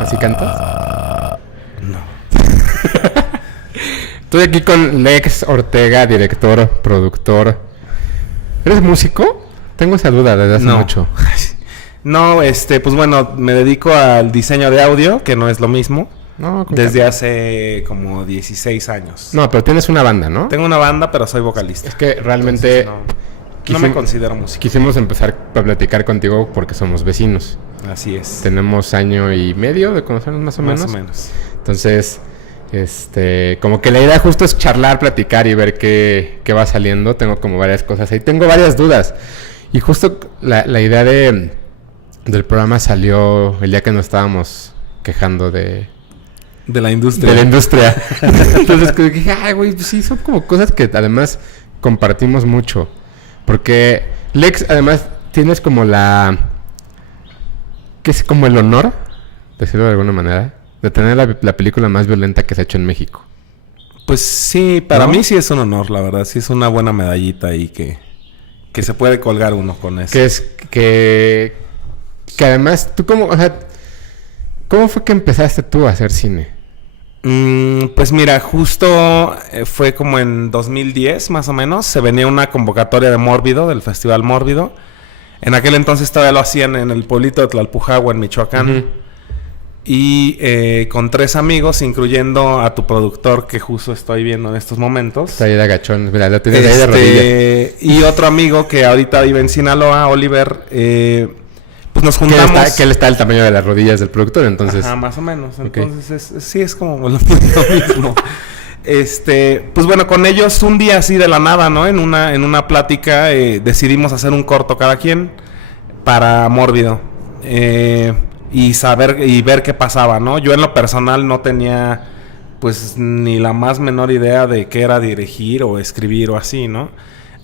¿Así cantas? No. Estoy aquí con Lex Ortega, director, productor. ¿Eres músico? Tengo esa duda desde hace mucho. No, pues bueno, me dedico al diseño de audio, que no es lo mismo. No, desde hace como 16 años. No, pero tienes una banda, ¿no? Tengo una banda, pero soy vocalista. Es que realmente... No me considero músico. Quisimos empezar a platicar contigo porque somos vecinos. Así es. Tenemos 1.5 años de conocernos más o menos. Más o menos. Entonces, como que la idea justo es charlar, platicar y ver qué va saliendo. Tengo como varias cosas ahí. Tengo varias dudas. Y justo la idea del programa salió el día que nos estábamos quejando de la industria. De la industria. Entonces dije, ay, güey, pues sí, son como cosas que además compartimos mucho. Porque, Lex, además, tienes como que es como el honor, decirlo de alguna manera, de tener la película más violenta que se ha hecho en México. Pues sí, para mí sí es un honor, la verdad. Sí es una buena medallita ahí que se puede colgar uno con eso. Que además, tú como, o sea, ¿cómo fue que empezaste tú a hacer cine? Pues mira, justo fue como en 2010 más o menos. Se venía una convocatoria de Mórbido, del Festival Mórbido. En aquel entonces todavía lo hacían en el pueblito de Tlalpujahua, en Michoacán. Uh-huh. Y con 3 amigos, incluyendo a tu productor, que justo estoy viendo en estos momentos. Está ahí de agachón, mira, lo tienes ahí de rodillas. Y otro amigo que ahorita vive en Sinaloa, Oliver, pues nos juntamos. Que él está al tamaño de las rodillas del productor, entonces. Ajá, más o menos. Entonces, sí es como lo mismo. Pues bueno, con ellos un día así de la nada, ¿no? En una plática decidimos hacer un corto cada quien para Mórbido. Y saber y ver qué pasaba, ¿no? Yo en lo personal no tenía pues ni la más menor idea de qué era dirigir o escribir o así, ¿no?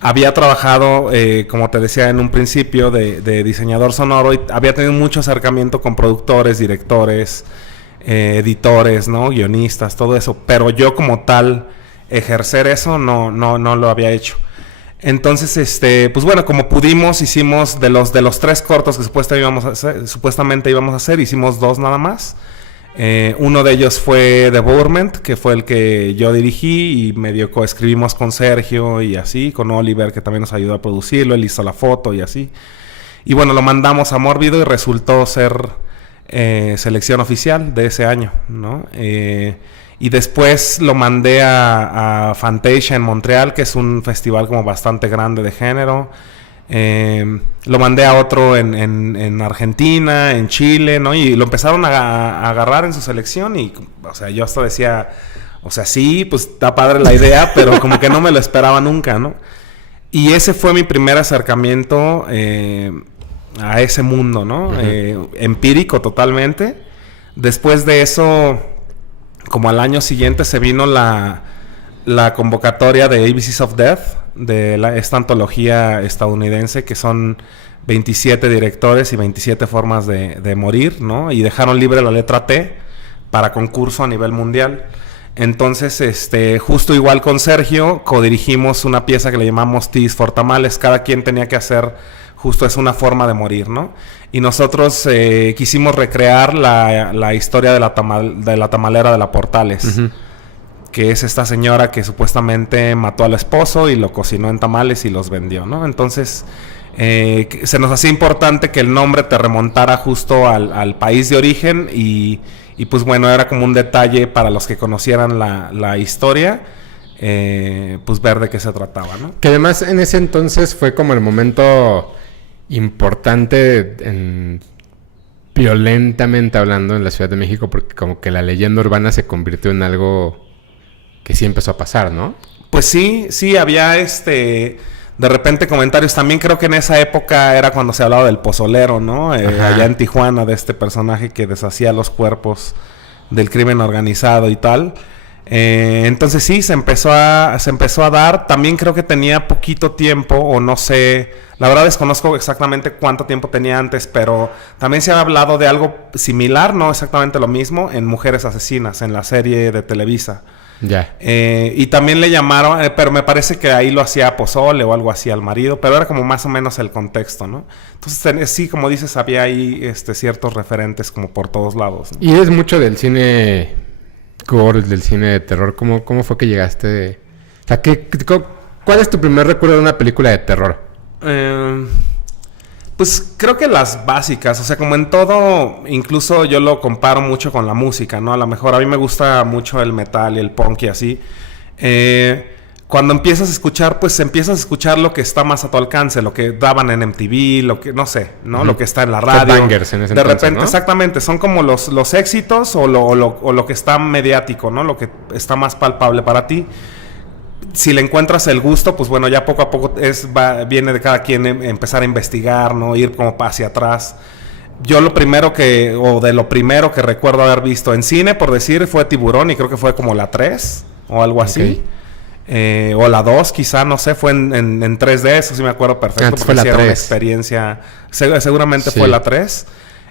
Había trabajado, como te decía en un principio, de diseñador sonoro y había tenido mucho acercamiento con productores, directores, editores, ¿no? Guionistas, todo eso. Pero yo como tal, ejercer eso no lo había hecho. Entonces, pues bueno, como pudimos, hicimos de los 3 cortos que supuestamente íbamos a hacer, hicimos 2 nada más. Uno de ellos fue The Government, que fue el que yo dirigí y medio coescribimos con Sergio y así, con Oliver, que también nos ayudó a producirlo, él hizo la foto y así. Y bueno, lo mandamos a Mórbido y resultó ser selección oficial de ese año, ¿no? Y después lo mandé a Fantasia en Montreal, que es un festival como bastante grande de género. Lo mandé a otro en Argentina, en Chile, ¿no? Y lo empezaron a agarrar en su selección y, o sea, yo hasta decía, o sea, sí, pues está padre la idea, pero como que no me lo esperaba nunca, ¿no? Y ese fue mi primer acercamiento a ese mundo, ¿no? Uh-huh. Empírico totalmente. Después de eso, como al año siguiente se vino la convocatoria de ABCs of Death, de esta antología estadounidense, que son 27 directores y 27 formas de morir, ¿no? Y dejaron libre la letra T para concurso a nivel mundial. Entonces, justo igual con Sergio, codirigimos una pieza que le llamamos Tis for Tamales. Cada quien tenía que hacer, justo es una forma de morir, ¿no? Y nosotros quisimos recrear la historia de la tamalera de la Portales. Uh-huh. Que es esta señora que supuestamente mató al esposo y lo cocinó en tamales y los vendió, ¿no? Entonces, se nos hacía importante que el nombre te remontara justo al país de origen y pues bueno, era como un detalle para los que conocieran la historia, pues ver de qué se trataba, ¿no? Que además en ese entonces fue como el momento importante violentamente hablando en la Ciudad de México, porque como que la leyenda urbana se convirtió en algo que sí empezó a pasar, ¿no? Pues sí, había de repente comentarios. También creo que en esa época era cuando se hablaba del pozolero, ¿no? Allá en Tijuana, de este personaje que deshacía los cuerpos del crimen organizado y tal. Entonces sí, se empezó a dar. También creo que tenía poquito tiempo, o no sé, la verdad desconozco exactamente cuánto tiempo tenía antes, pero también se ha hablado de algo similar, no exactamente lo mismo, en Mujeres Asesinas, en la serie de Televisa. Ya. Y también le llamaron, pero me parece que ahí lo hacía pozole o algo así al marido, pero era como más o menos el contexto, ¿no? Entonces, sí, como dices, había ahí ciertos referentes como por todos lados, ¿no? Y es mucho del cine gore, del cine de terror. ¿Cómo fue que llegaste? O sea, ¿cuál es tu primer recuerdo de una película de terror? Pues creo que las básicas, o sea, como en todo, incluso yo lo comparo mucho con la música, ¿no? A lo mejor a mí me gusta mucho el metal y el punk y así. Cuando empiezas a escuchar, pues empiezas a escuchar lo que está más a tu alcance, lo que daban en MTV, lo que, no sé, ¿no? Lo que está en la radio. Bangers en ese de entonces, repente, ¿no? exactamente, son como los éxitos o lo que está mediático, ¿no? Lo que está más palpable para ti. Si le encuentras el gusto, pues bueno, ya poco a poco viene de cada quien empezar a investigar, ¿no? Ir como hacia atrás. Yo lo primero que recuerdo haber visto en cine, por decir, fue Tiburón, y creo que fue como la 3 o algo así. O la 2 quizá, no sé, fue en 3D, eso sí me acuerdo perfecto. Antes fue la 3. Una experiencia, seguramente fue la 3.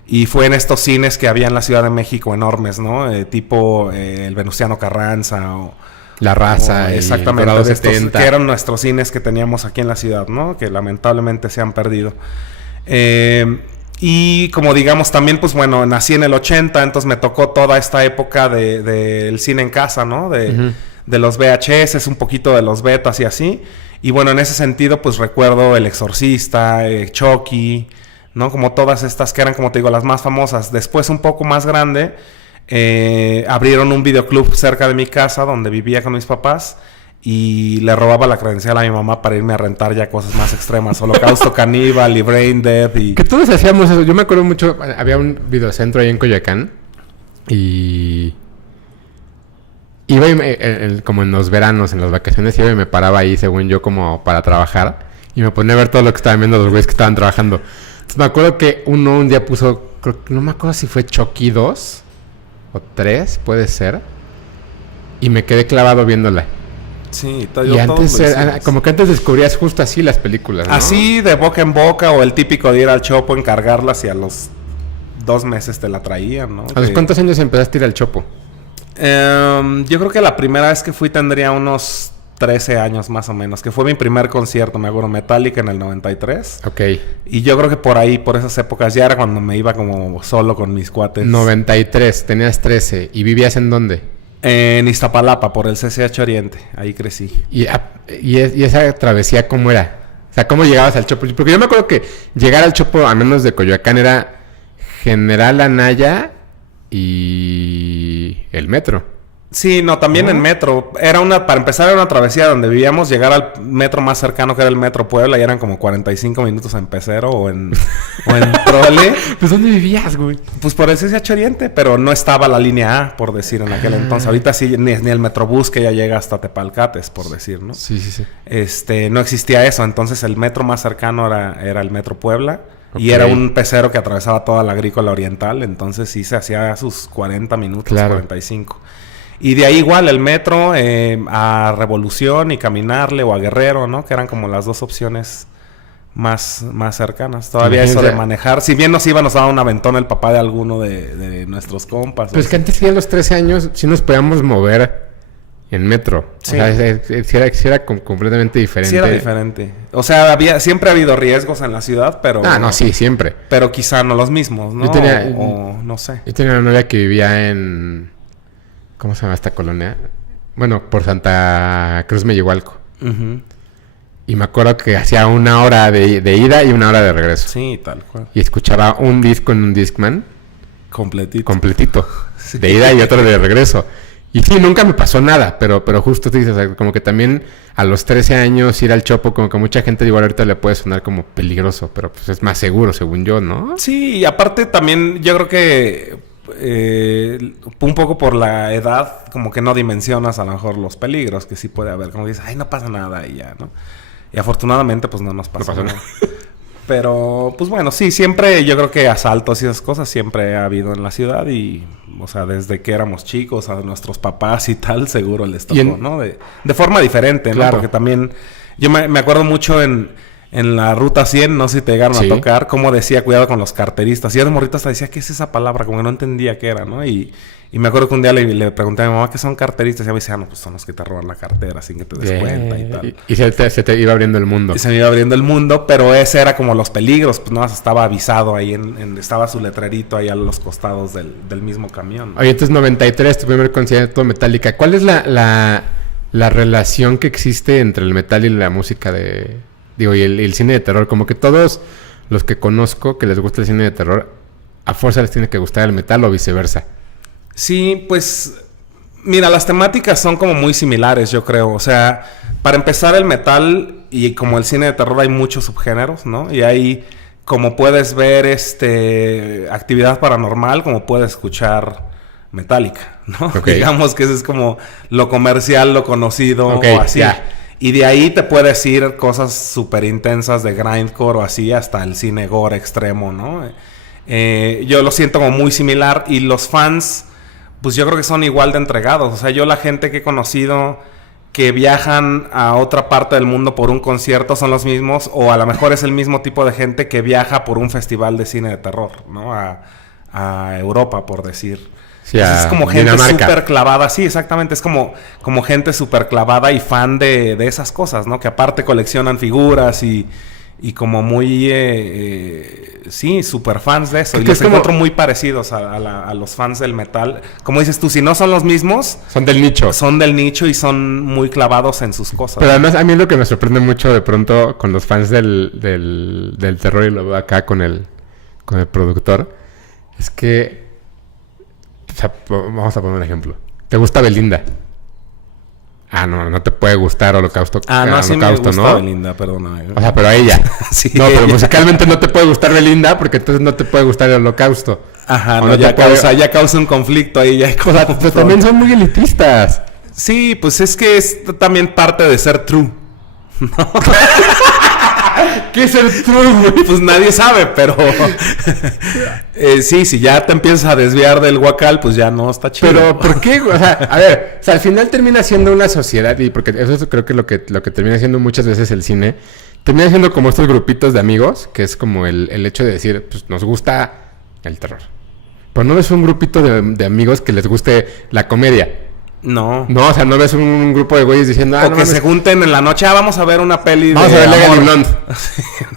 Y fue en estos cines que había en la Ciudad de México enormes, ¿no? Tipo el Venustiano Carranza o... La Raza. Exactamente, y de estos, que eran nuestros cines que teníamos aquí en la ciudad, ¿no? Que lamentablemente se han perdido. Y como digamos también, pues bueno, nací en el 80, entonces me tocó toda esta época del cine en casa, ¿no? De los VHS, un poquito de los betas y así. Y bueno, en ese sentido, pues recuerdo El Exorcista, Chucky, ¿no? Como todas estas que eran, como te digo, las más famosas. Después, un poco más grande... abrieron un videoclub cerca de mi casa donde vivía con mis papás y le robaba la credencial a mi mamá para irme a rentar ya cosas más extremas, Holocausto Caníbal y Brain Dead y... Que todos hacíamos eso. Yo me acuerdo mucho, había un videocentro ahí en Coyoacán y iba como en los veranos, en las vacaciones, iba y me paraba ahí, según yo, como para trabajar y me ponía a ver todo lo que estaban viendo los güeyes que estaban trabajando. Entonces me acuerdo que un día puso, no me acuerdo si fue Chucky 2 o 3, puede ser. Y me quedé clavado viéndola. Sí, y antes como que antes descubrías justo así las películas, ¿no? Así de boca en boca, o el típico de ir al Chopo, encargarlas y a los 2 meses te la traían, ¿no? ¿A los cuántos años empezaste a ir al Chopo? Yo creo que la primera vez que fui tendría unos 13 años más o menos, que fue mi primer concierto, me acuerdo, Metallica en el 93. Ok. Y yo creo que por ahí, por esas épocas, ya era cuando me iba como solo con mis cuates. 93, tenías 13. ¿Y vivías en dónde? En Iztapalapa, por el CCH Oriente. Ahí crecí. ¿Y esa travesía cómo era? O sea, ¿cómo llegabas al Chopo? Porque yo me acuerdo que llegar al Chopo, a menos de Coyoacán, era General Anaya y el metro. Sí, no, también en metro. Para empezar, era una travesía donde vivíamos, llegar al metro más cercano, que era el Metro Puebla, y eran como 45 minutos en pecero o en trole. ¿Pues dónde vivías, güey? Pues por el CCH Oriente, pero no estaba la línea A, por decir, en aquel entonces. Ahorita sí, ni el Metrobús que ya llega hasta Tepalcates, por decir, ¿no? Sí. No existía eso, entonces el metro más cercano era el Metro Puebla. Okay. Y era un pecero que atravesaba toda la Agrícola Oriental, entonces sí se hacía sus 40 minutos, claro. 45. Y de ahí igual el metro a Revolución y caminarle, o a Guerrero, ¿no? Que eran como las dos opciones más cercanas. Todavía eso de manejar. Si bien nos daba un aventón el papá de alguno de nuestros compas. Pues que antes, sí, a los 13 años, sí nos podíamos mover en metro. Sí. O sea, sí era completamente diferente. Sí era diferente. O sea, siempre ha habido riesgos en la ciudad, pero... no, sí, siempre. Pero quizá no los mismos, ¿no? No sé. Yo tenía una novia que vivía en... ¿Cómo se llama esta colonia? Bueno, por Santa Cruz Mellehualco. Uh-huh. Y me acuerdo que hacía 1 hora de ida y 1 hora de regreso. Sí, tal cual. Y escuchaba un disco en un Discman. Completito. Sí. De ida y otro de regreso. Y sí, nunca me pasó nada, pero justo te dices, o sea, como que también a los 13 años ir al Chopo, como que mucha gente igual ahorita le puede sonar como peligroso, pero pues es más seguro, según yo, ¿no? Sí, y aparte también yo creo que un poco por la edad, como que no dimensionas a lo mejor los peligros que sí puede haber, como dices, ay, no pasa nada y ya, ¿no? Y afortunadamente pues no nos pasó nada. Pero pues bueno, sí, siempre yo creo que asaltos y esas cosas siempre ha habido en la ciudad y, o sea, desde que éramos chicos a nuestros papás y tal, seguro les tocó, ¿no? De forma diferente, ¿no? Claro. Porque también yo me acuerdo mucho en en la ruta 100, no sé si te llegaron Sí. a tocar, como decía, cuidado con los carteristas. Y yo de morrito hasta decía, ¿qué es esa palabra? Como que no entendía qué era, ¿no? Y me acuerdo que un día le pregunté a mi mamá qué son carteristas. Y ella me decía, no, pues son los que te roban la cartera sin que te des cuenta y tal. Y se te iba abriendo el mundo. Y se me iba abriendo el mundo, pero ese era como los peligros. Pues no, estaba avisado ahí, estaba su letrerito ahí a los costados del mismo camión, ¿no? Oye, entonces 93, tu primer concierto Metallica. ¿Cuál es la relación que existe entre el metal y la música y el cine de terror? Como que todos los que conozco que les gusta el cine de terror, a fuerza les tiene que gustar el metal o viceversa. Sí, pues mira, las temáticas son como muy similares, yo creo. O sea, para empezar el metal y como el cine de terror hay muchos subgéneros, ¿no? Y hay, como puedes ver, actividad paranormal, como puedes escuchar Metallica, ¿no? Okay. Digamos que eso es como lo comercial, lo conocido, Okay, o así. ya. Y de ahí te puedes ir cosas súper intensas de grindcore o así hasta el cine gore extremo, ¿no? Yo lo siento como muy similar y los fans, pues yo creo que son igual de entregados. O sea, yo la gente que he conocido que viajan a otra parte del mundo por un concierto son los mismos, o a lo mejor es el mismo tipo de gente que viaja por un festival de cine de terror, ¿no? A Europa, por decir. Sí, Es como gente Dinamarca. súper clavada, sí, exactamente, es como gente súper clavada y fan de esas cosas, ¿no? Que aparte coleccionan figuras y como muy, sí, súper fans de eso. Y los encuentro muy parecidos a los fans del metal. Como dices tú, si no son los mismos, Son del nicho. son del nicho y son muy clavados en sus cosas. Pero además a mí lo que me sorprende mucho de pronto con los fans del terror, y lo veo acá con el productor, es que, o sea, vamos a poner un ejemplo. ¿Te gusta Belinda? Ah, no te puede gustar Holocausto. no, sí me gusta ¿no? Belinda, perdona. O sea, pero a ella. Sí, no, pero ella. musicalmente no te puede gustar Belinda porque entonces no te puede gustar el Holocausto. Ajá, O no, te puede- ya causa un conflicto ahí. Ya hay O sea, pero también son muy elitistas. Sí, pues es que es también parte de ser true. ¿Qué es el true, güey? Pues nadie sabe, pero sí, si ya te empiezas a desviar del guacal, pues ya no está chido. Pero, ¿por qué? O sea, a ver, o sea, al final termina siendo una sociedad, y porque eso creo que lo que termina siendo muchas veces el cine, termina siendo como estos grupitos de amigos, que es como el hecho de decir, pues nos gusta el terror. Pero no ves un grupito de amigos que les guste la comedia. No. No, o sea, no ves un grupo de güeyes diciendo, O no que mames, se junten en la noche, vamos a ver una peli vamos de a ver Legally amor. Blonde.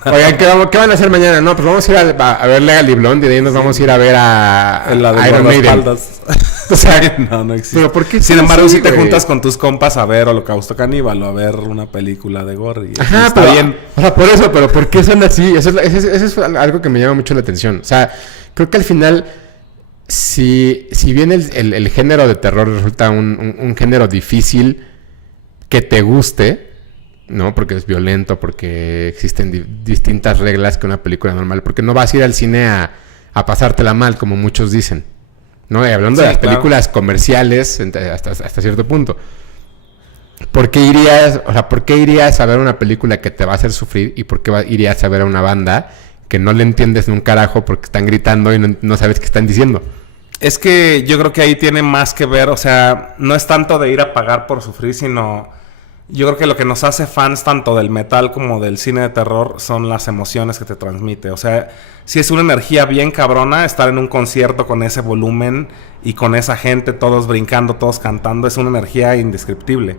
Oigan, ¿qué van a hacer mañana? No, pues vamos a ir a ver Legally Blonde y de ahí nos vamos a ir a ver a En la de Iron Maiden. guardaespaldas. O sea, no existe. pero ¿por qué Sin son embargo, así, si te güey? juntas con tus compas a ver Holocausto Caníbal o a ver una película de gore. Y Ajá, está pero, bien. O sea, por eso, pero ¿por qué son así? Eso es algo que me llama mucho la atención. O sea, creo que al final, si bien el género de terror resulta un género difícil que te guste, ¿no? Porque es violento, porque existen distintas reglas que una película normal, porque no vas a ir al cine a pasártela mal, como muchos dicen, ¿no? Y hablando Sí, de las claro. películas comerciales hasta cierto punto. ¿Por qué irías a ver una película que te va a hacer sufrir y por qué irías a ver a una banda que no le entiendes ni un carajo porque están gritando y no sabes qué están diciendo? Es que yo creo que ahí tiene más que ver, o sea, no es tanto de ir a pagar por sufrir, sino yo creo que lo que nos hace fans tanto del metal como del cine de terror son las emociones que te transmite. O sea, si es una energía bien cabrona estar en un concierto con ese volumen y con esa gente, todos brincando, todos cantando, es una energía indescriptible.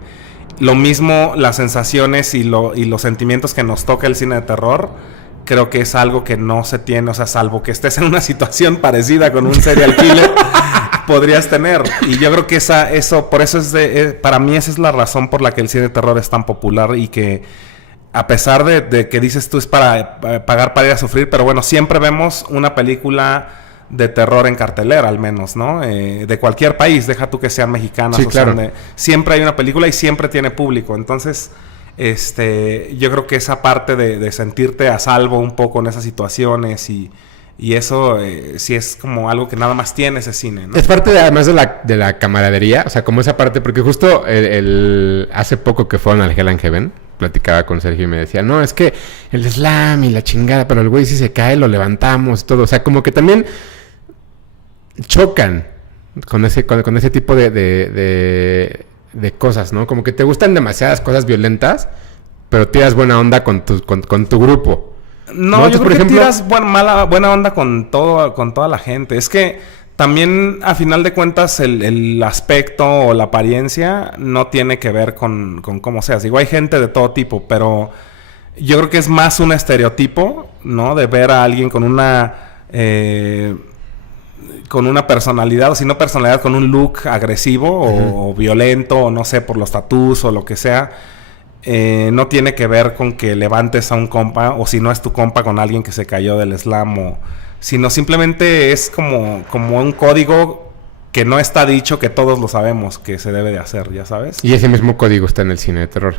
Lo mismo las sensaciones y los sentimientos que nos toca el cine de terror, creo que es algo que no se tiene, o sea, salvo que estés en una situación parecida con un serial killer, podrías tener. Y yo creo que por eso para mí esa es la razón por la que el cine de terror es tan popular y que a pesar de que dices tú es para pagar para ir a sufrir, pero bueno, siempre vemos una película de terror en cartelera, al menos, ¿no? De cualquier país, deja tú que sean mexicanas Sí, o claro. siempre hay una película y siempre tiene público. Entonces, yo creo que esa parte de sentirte a salvo un poco en esas situaciones y eso sí es como algo que nada más tiene ese cine, ¿no? Es parte además de la camaradería, o sea, como esa parte, porque justo hace poco que fueron al Hell and Heaven, platicaba con Sergio y me decía, no, es que el slam y la chingada, pero el güey si se cae lo levantamos y todo, o sea, como que también chocan con ese tipo de cosas, ¿no? Como que te gustan demasiadas cosas violentas, pero tiras buena onda con tu grupo. No, yo creo que tiras buena onda con toda la gente. Es que también, a final de cuentas, el aspecto o la apariencia no tiene que ver con cómo seas. Digo, hay gente de todo tipo, pero yo creo que es más un estereotipo, ¿no? De ver a alguien con una personalidad, o si no personalidad, con un look agresivo o violento, o no sé, por los tatús o lo que sea. No tiene que ver con que levantes a un compa, o si no es tu compa, con alguien que se cayó del slam, sino simplemente es como un código que no está dicho, que todos lo sabemos que se debe de hacer, ya sabes. Y ese mismo código está en el cine de terror.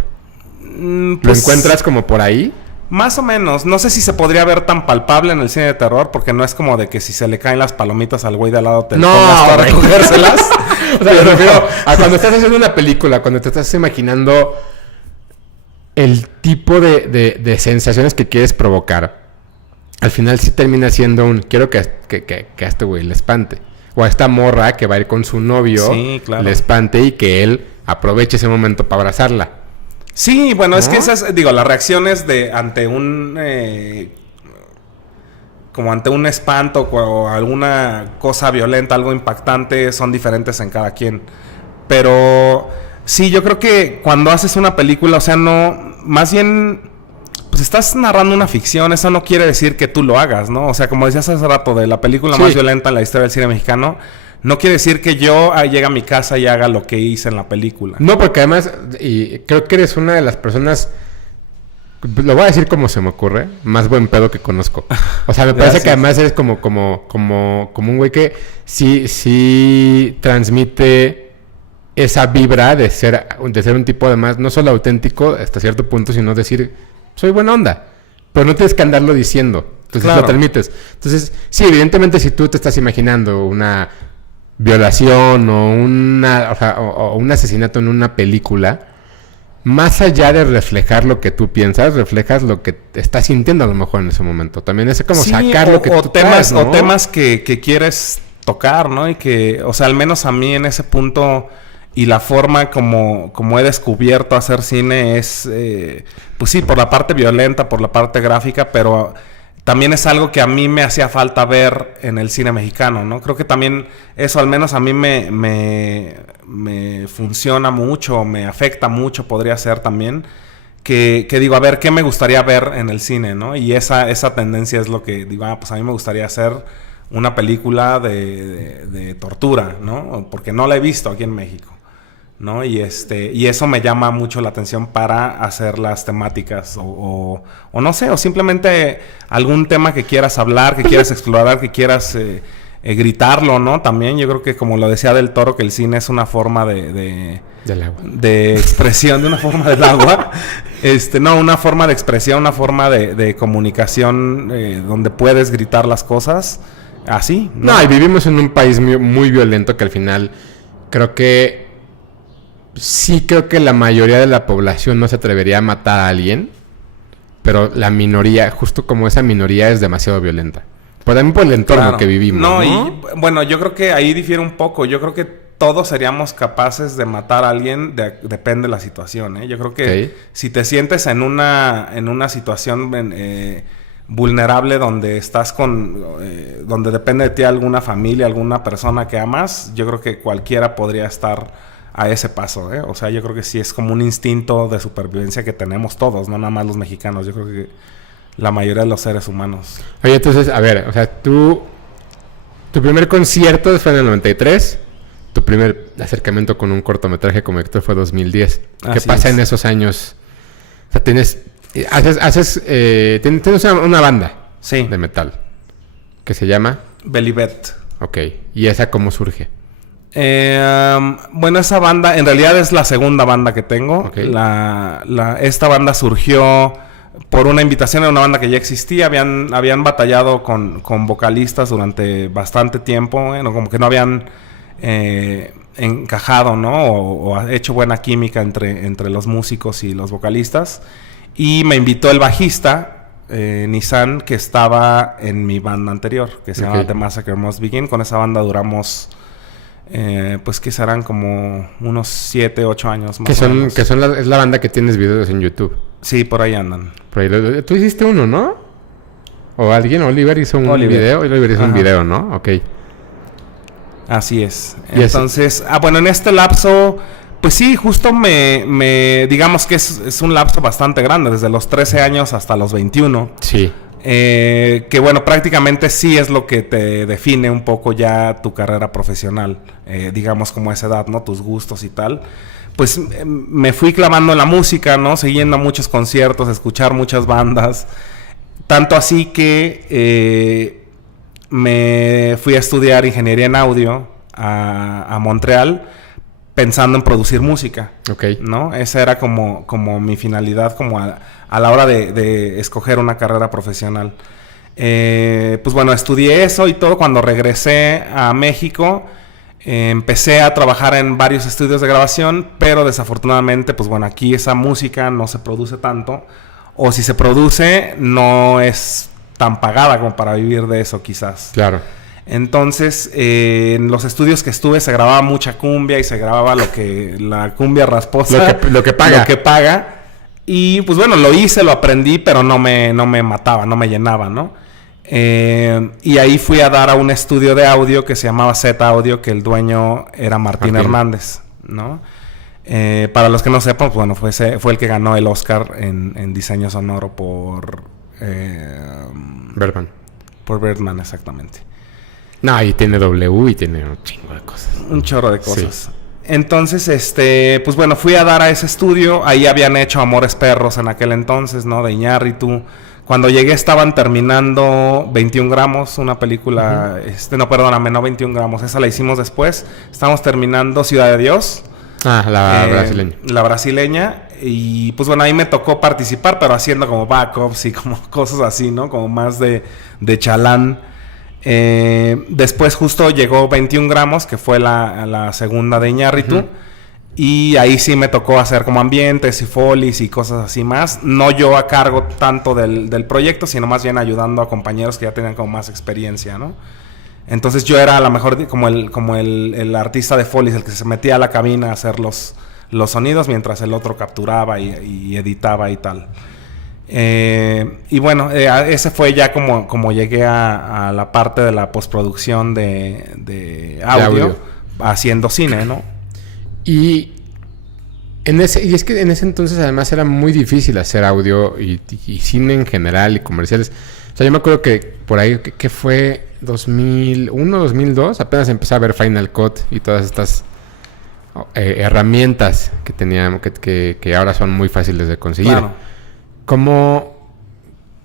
Pues, ¿lo encuentras como por ahí? Más o menos. No sé si se podría ver tan palpable en el cine de terror, porque no es como de que si se le caen las palomitas al güey de al lado te pongas para recogérselas. O sea, me refiero a cuando estás haciendo una película, cuando te estás imaginando el tipo de sensaciones que quieres provocar, al final sí termina siendo quiero que a este güey le espante. O a esta morra que va a ir con su novio, sí, claro, le espante y que él aproveche ese momento para abrazarla. Sí, bueno, ¿no? Es que esas, las reacciones ante un como ante un espanto o alguna cosa violenta, algo impactante, son diferentes en cada quien. Pero sí, yo creo que cuando haces una película, o sea, no, más bien, pues estás narrando una ficción. Eso no quiere decir que tú lo hagas, ¿no? O sea, como decías hace rato, de la película más violenta en la historia del cine mexicano, no quiere decir que yo llegue a mi casa y haga lo que hice en la película. No, porque además, y creo que eres una de las personas, lo voy a decir como se me ocurre, más buen pedo que conozco. O sea, me parece que además eres como un güey que sí transmite esa vibra de ser un tipo además no solo auténtico hasta cierto punto, sino decir, soy buena onda, pero no tienes que andarlo diciendo. Entonces lo transmites. Entonces, sí, evidentemente si tú te estás imaginando una violación o un asesinato en una película, más allá de reflejar lo que tú piensas, reflejas lo que estás sintiendo a lo mejor en ese momento. También es como sacar lo que tú traes, ¿no? O temas que quieres tocar, ¿no? Y que, o sea, al menos a mí en ese punto, y la forma como he descubierto hacer cine es, pues sí, por la parte violenta, por la parte gráfica, pero también es algo que a mí me hacía falta ver en el cine mexicano, ¿no? Creo que también eso al menos a mí me funciona mucho, me afecta mucho, podría ser también, que digo, a ver, ¿qué me gustaría ver en el cine, no? Y esa tendencia es lo que digo, pues a mí me gustaría hacer una película de tortura, ¿no? Porque no la he visto aquí en México, ¿no? Y eso me llama mucho la atención para hacer las temáticas o no sé, o simplemente algún tema que quieras hablar, que quieras explorar, que quieras gritarlo, ¿no? También yo creo que, como lo decía Del Toro, que el cine es una forma del agua, de expresión, de una forma del agua, no, una forma de expresión, una forma de comunicación donde puedes gritar las cosas así, ¿no? No, y vivimos en un país muy violento que al final creo que la mayoría de la población no se atrevería a matar a alguien, pero la minoría, justo como esa minoría, es demasiado violenta. También por el entorno que vivimos, ¿no? Y bueno, yo creo que ahí difiere un poco. Yo creo que todos seríamos capaces de matar a alguien, depende de la situación, ¿eh? Yo creo que si te sientes en una situación vulnerable donde estás donde depende de ti alguna familia, alguna persona que amas, yo creo que cualquiera podría estar a ese paso, ¿eh? O sea, yo creo que sí es como un instinto de supervivencia que tenemos todos, no nada más los mexicanos. Yo creo que la mayoría de los seres humanos. Oye, entonces, a ver, o sea, tu primer concierto fue en el 93, tu primer acercamiento con un cortometraje como actor fue 2010. ¿Qué pasa en esos años? O sea, tienes una banda de metal que se llama Belivet. Ok, ¿y esa cómo surge? Bueno, esa banda en realidad es la segunda banda que tengo. Esta banda surgió por una invitación a una banda que ya existía. Habían batallado con vocalistas durante bastante tiempo, ¿no? Como que no habían encajado, ¿no? O hecho buena química entre los músicos y los vocalistas. Y me invitó el bajista, Nissan, que estaba en mi banda anterior, que se llama The Massacre Must Begin. Con esa banda duramos pues que serán como unos 7, 8 años más Que o menos. es la banda que tienes videos en YouTube. Sí, por ahí andan. Por ahí tú hiciste uno, ¿no? O alguien, Oliver hizo un video. Oliver hizo un video, ¿no? Ok. Así es. Entonces, bueno, en este lapso, pues sí, justo digamos que es un lapso bastante grande, desde los 13 años hasta los 21. Sí. Que bueno, prácticamente sí es lo que te define un poco ya tu carrera profesional, digamos como esa edad, ¿no? Tus gustos y tal. Pues me fui clavando en la música, ¿no? Siguiendo a muchos conciertos, escuchar muchas bandas. Tanto así que me fui a estudiar ingeniería en audio a Montreal, pensando en producir música. Ok. ¿No? Esa era como mi finalidad, como a la hora de escoger una carrera profesional. Pues bueno, estudié eso y todo. Cuando regresé a México, empecé a trabajar en varios estudios de grabación, pero desafortunadamente, pues bueno, aquí esa música no se produce tanto, o si se produce, no es tan pagada como para vivir de eso, quizás. Claro. Entonces, en los estudios que estuve se grababa mucha cumbia y se grababa la cumbia rasposa. Lo que paga. Lo que paga. Y pues bueno, lo hice, lo aprendí, pero no me mataba, no me llenaba, ¿no? Y ahí fui a dar a un estudio de audio que se llamaba Z Audio, que el dueño era Martín Hernández, ¿no? Para los que no sepan, pues bueno, fue el que ganó el Oscar en diseño sonoro por... Birdman. Por Birdman, exactamente. No, y tiene W y tiene un chingo de cosas. Un chorro de cosas. Sí. Entonces, pues bueno, fui a dar a ese estudio. Ahí habían hecho Amores Perros en aquel entonces, ¿no? De Iñárritu. Cuando llegué estaban terminando 21 gramos, una película... no, perdóname, no 21 gramos. Esa la hicimos después. Estábamos terminando Ciudad de Dios. Ah, la brasileña. La brasileña. Y pues bueno, ahí me tocó participar, pero haciendo como backups y como cosas así, ¿no? Como más de chalán. Después justo llegó 21 gramos, que fue la segunda de Iñárritu. Y ahí sí me tocó hacer como ambientes y folies y cosas así más. No yo a cargo tanto del proyecto, sino más bien ayudando a compañeros que ya tenían como más experiencia, ¿no? Entonces yo era a lo mejor como el artista de folies, el que se metía a la cabina a hacer los sonidos, mientras el otro capturaba y editaba y tal. Y bueno, ese fue ya como llegué a la parte de la postproducción de audio, haciendo cine, ¿no? Y es que en ese entonces además era muy difícil hacer audio y cine en general y comerciales. O sea, yo me acuerdo que por ahí que fue 2001, 2002, apenas empecé a ver Final Cut y todas estas herramientas que teníamos, que ahora son muy fáciles de conseguir. Claro.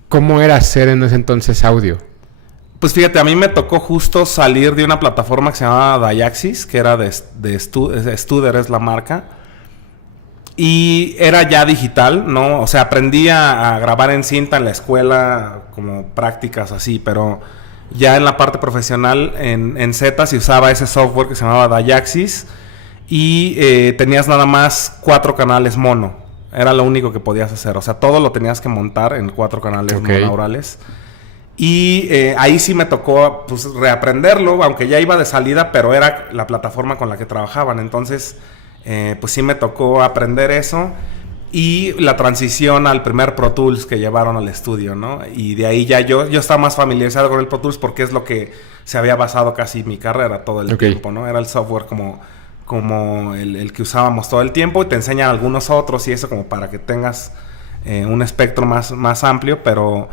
¿Cómo era hacer en ese entonces audio? Pues fíjate, a mí me tocó justo salir de una plataforma que se llamaba Dayaxis, que era de Studer, es la marca. Y era ya digital, ¿no? O sea, aprendí a grabar en cinta en la escuela, como prácticas así, pero ya en la parte profesional, en Z, se usaba ese software que se llamaba Dayaxis y tenías nada más 4 canales mono. Era lo único que podías hacer. O sea, todo lo tenías que montar en 4 canales monoaurales. Y ahí sí me tocó pues reaprenderlo, aunque ya iba de salida, pero era la plataforma con la que trabajaban. Entonces, pues sí me tocó aprender eso. Y la transición al primer Pro Tools que llevaron al estudio, ¿no? Y de ahí ya yo estaba más familiarizado con el Pro Tools porque es lo que se había basado casi mi carrera todo el tiempo, ¿no? Era el software como el que usábamos todo el tiempo, y te enseñan algunos otros y eso como para que tengas un espectro más amplio, pero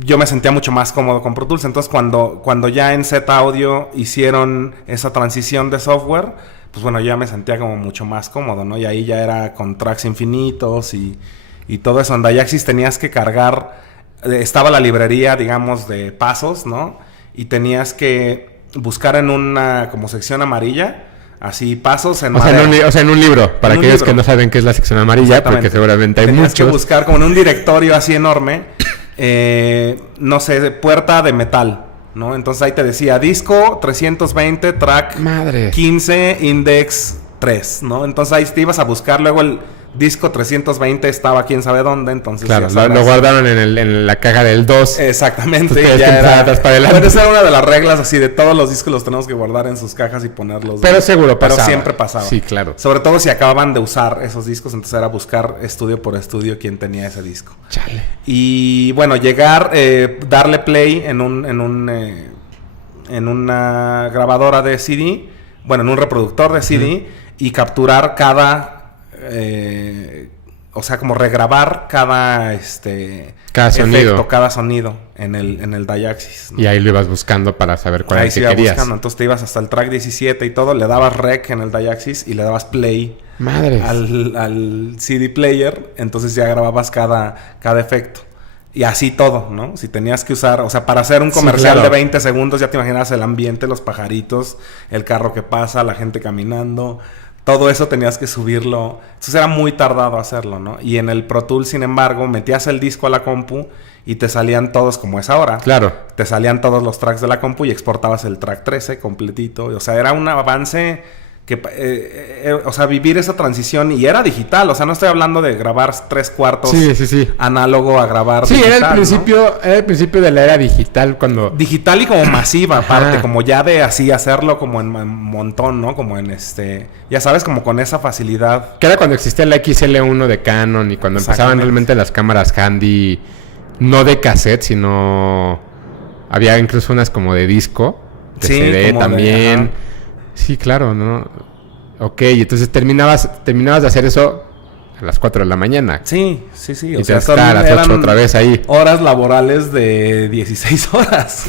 yo me sentía mucho más cómodo con Pro Tools. Entonces cuando ya en Z Audio hicieron esa transición de software, pues bueno, ya me sentía como mucho más cómodo, ¿no? Y ahí ya era con tracks infinitos y todo eso. En Dayaxis tenías que cargar, estaba la librería, digamos, de pasos, ¿no? Y tenías que buscar en una como sección amarilla, así pasos en madera. En un libro, para aquellos que no saben qué es la sección amarilla, porque seguramente hay muchos. Tenías que buscar como en un directorio así enorme, no sé, puerta de metal, ¿no? Entonces ahí te decía disco 320, track 15, index 3, ¿no? Entonces ahí te ibas a buscar luego disco 320 estaba quién sabe dónde, entonces... Claro, lo guardaron en la caja del 2. Exactamente. Ya era... para adelante. Bueno, esa era una de las reglas así de todos los discos los tenemos que guardar en sus cajas y ponerlos. Pero seguro pasaba. Pero siempre pasaba. Sí, claro. Sobre todo si acababan de usar esos discos, entonces era buscar estudio por estudio quién tenía ese disco. Chale. Y bueno, llegar, darle play en una grabadora de CD, bueno, en un reproductor de CD, y capturar cada... o sea, como regrabar cada sonido. cada sonido en el Dayaxis, ¿no? Y ahí lo ibas buscando para saber cuál era el que querías. Buscando. Entonces te ibas hasta el track 17 y todo, le dabas rec en el Dayaxis y le dabas play al CD player, entonces ya grababas cada efecto. Y así todo, ¿no? Si tenías que usar... O sea, para hacer un comercial de 20 segundos ya te imaginas el ambiente, los pajaritos, el carro que pasa, la gente caminando... Todo eso tenías que subirlo. Entonces era muy tardado hacerlo, ¿no? Y en el Pro Tools, sin embargo, metías el disco a la compu y te salían todos como es ahora. Claro. Te salían todos los tracks de la compu y exportabas el track 13 completito. O sea, era un avance que... o sea, vivir esa transición. Y era digital. O sea, no estoy hablando de grabar 3/4 análogo a grabar digital. Sí, ¿no? Era el principio de la era digital cuando... Digital y como masiva, aparte. Como ya de así hacerlo como en montón, ¿no? Como en ya sabes, como con esa facilidad. Que era cuando existía la XL1 de Canon y cuando empezaban realmente las cámaras handy, no de cassette, sino... Había incluso unas como de disco, de CD también. Sí, claro, ¿no? Ok, entonces terminabas de hacer eso a las 4 de la mañana. Sí. Y te vas a las 8 otra vez ahí. Horas laborales de 16 horas.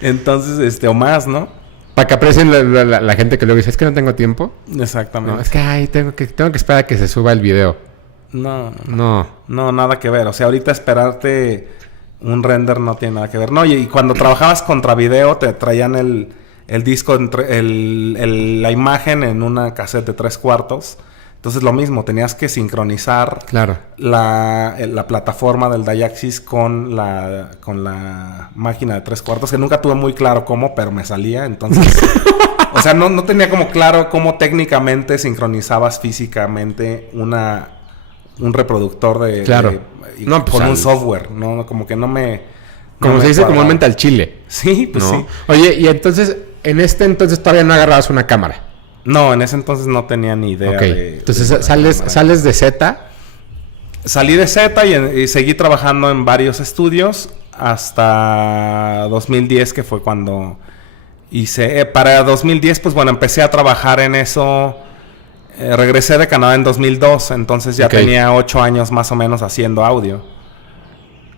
Entonces, o más, ¿no? Para que aprecien la gente que luego dice, es que no tengo tiempo. Exactamente. No, es que tengo que esperar a que se suba el video. No, nada que ver. O sea, ahorita esperarte un render no tiene nada que ver. No, y cuando trabajabas contra video te traían el disco, la imagen en una cassette de 3/4. Entonces lo mismo, tenías que sincronizar la plataforma del Dayaxis con la máquina de 3/4, que nunca tuve muy claro cómo, pero me salía. Entonces, o sea, no tenía como claro cómo técnicamente sincronizabas físicamente un reproductor con un software, ¿no? Como que no me... Como se dice comúnmente al chile. Sí, pues sí. Oye, y entonces, en entonces todavía no agarrabas una cámara. No, en ese entonces no tenía ni idea entonces sales de Z. Salí de Z y seguí trabajando en varios estudios hasta 2010, que fue cuando hice... para 2010, pues bueno, empecé a trabajar en eso. Regresé de Canadá en 2002, entonces ya tenía 8 años más o menos haciendo audio.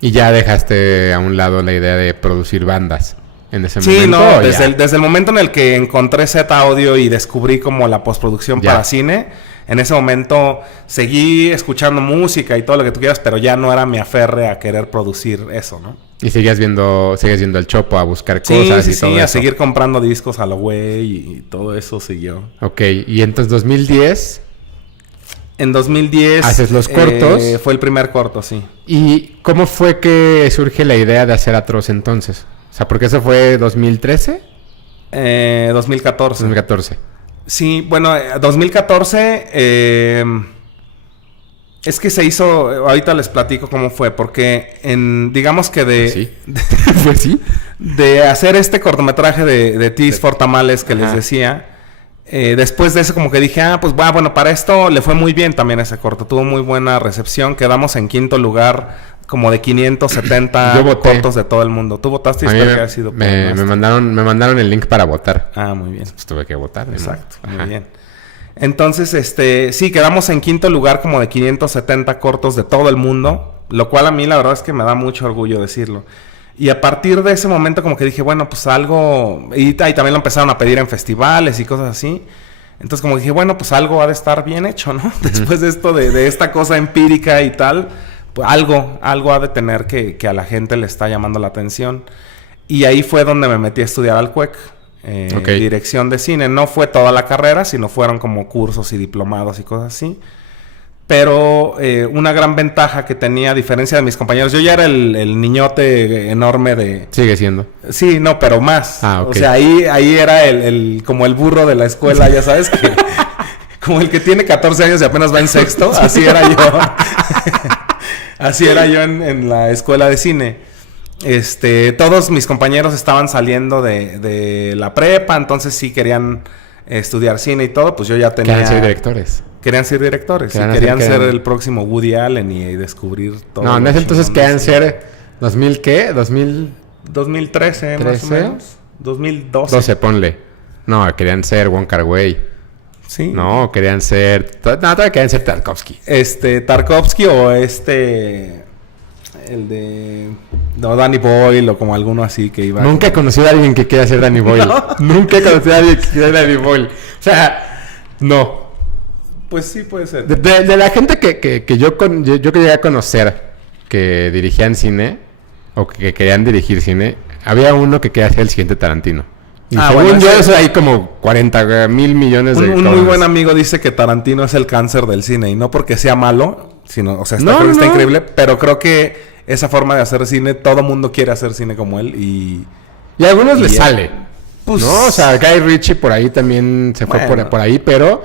Y ya dejaste a un lado la idea de producir bandas en ese momento. Sí, no, desde el momento en el que encontré Z Audio y descubrí como la postproducción para cine, en ese momento seguí escuchando música y todo lo que tú quieras, pero ya no era mi aferre a querer producir eso, ¿no? Y seguías viendo el Chopo a buscar cosas y todo eso. Sí, a seguir comprando discos a lo güey y todo eso siguió. Ok, y entonces 2010... En 2010... ¿Haces los cortos? Fue el primer corto, sí. ¿Y cómo fue que surge la idea de hacer Atroz entonces? O sea, ¿porque eso fue 2013? 2014. 2014. Sí, bueno, 2014... es que se hizo... Ahorita les platico cómo fue. Porque digamos que Pues sí. De hacer este cortometraje de Tis for Tamales que les decía... después de eso como que dije, pues bueno, para esto le fue muy bien también ese corto. Tuvo muy buena recepción. Quedamos en 5º lugar como de 570 cortos de todo el mundo. ¿Tú votaste? Y espero que haya sido me mandaron el link para votar. Ah, muy bien. Pues tuve que votar. Exacto, muy bien. Entonces, sí, quedamos en 5º lugar como de 570 cortos de todo el mundo. Lo cual a mí la verdad es que me da mucho orgullo decirlo. Y a partir de ese momento como que dije, bueno, pues algo... Y también lo empezaron a pedir en festivales y cosas así. Entonces como dije, bueno, pues algo ha de estar bien hecho, ¿no? Después de esto, de esta cosa empírica y tal, pues algo ha de tener que a la gente le está llamando la atención. Y ahí fue donde me metí a estudiar al CUEC. Dirección de cine. No fue toda la carrera, sino fueron como cursos y diplomados y cosas así. Pero una gran ventaja que tenía, a diferencia de mis compañeros, yo ya era el niñote enorme de... Sigue siendo. Sí, no, pero más. Ah, okay. O sea, ahí era como el burro de la escuela, ya sabes, que como el que tiene 14 años y apenas va en sexto, así era yo. Así era yo en la escuela de cine. Todos mis compañeros estaban saliendo de la prepa, entonces sí querían estudiar cine y todo, pues yo ya tenía... Querían ser directores. Querían ser directores. Querían ser el próximo Woody Allen y descubrir todo. No, en ese entonces querían ser... ¿2000 qué? ¿2000? 2013, más o menos. 2012. 12, ponle. No, querían ser Wong Kar-wai. Sí. No, querían ser... No, todavía querían ser Tarkovsky. Tarkovsky o el de... No, Danny Boyle o como alguno así que iba... Nunca he conocido a alguien que quiera ser Danny Boyle. ¿No? Nunca he conocido a alguien que quiera ser Danny Boyle. O sea, no. Pues sí, puede ser. De la gente que yo llegué a conocer que dirigían cine o que querían dirigir cine, había uno que quería ser el siguiente Tarantino. Y según bueno, yo, eso hay como 40 mil millones de... Un muy buen amigo dice que Tarantino es el cáncer del cine. Y no porque sea malo, sino... O sea, está increíble. Pero creo que esa forma de hacer cine, todo mundo quiere hacer cine como él. Y a algunos les sale. Pues, ¿no? O sea, Guy Ritchie por ahí también se fue por ahí. Pero...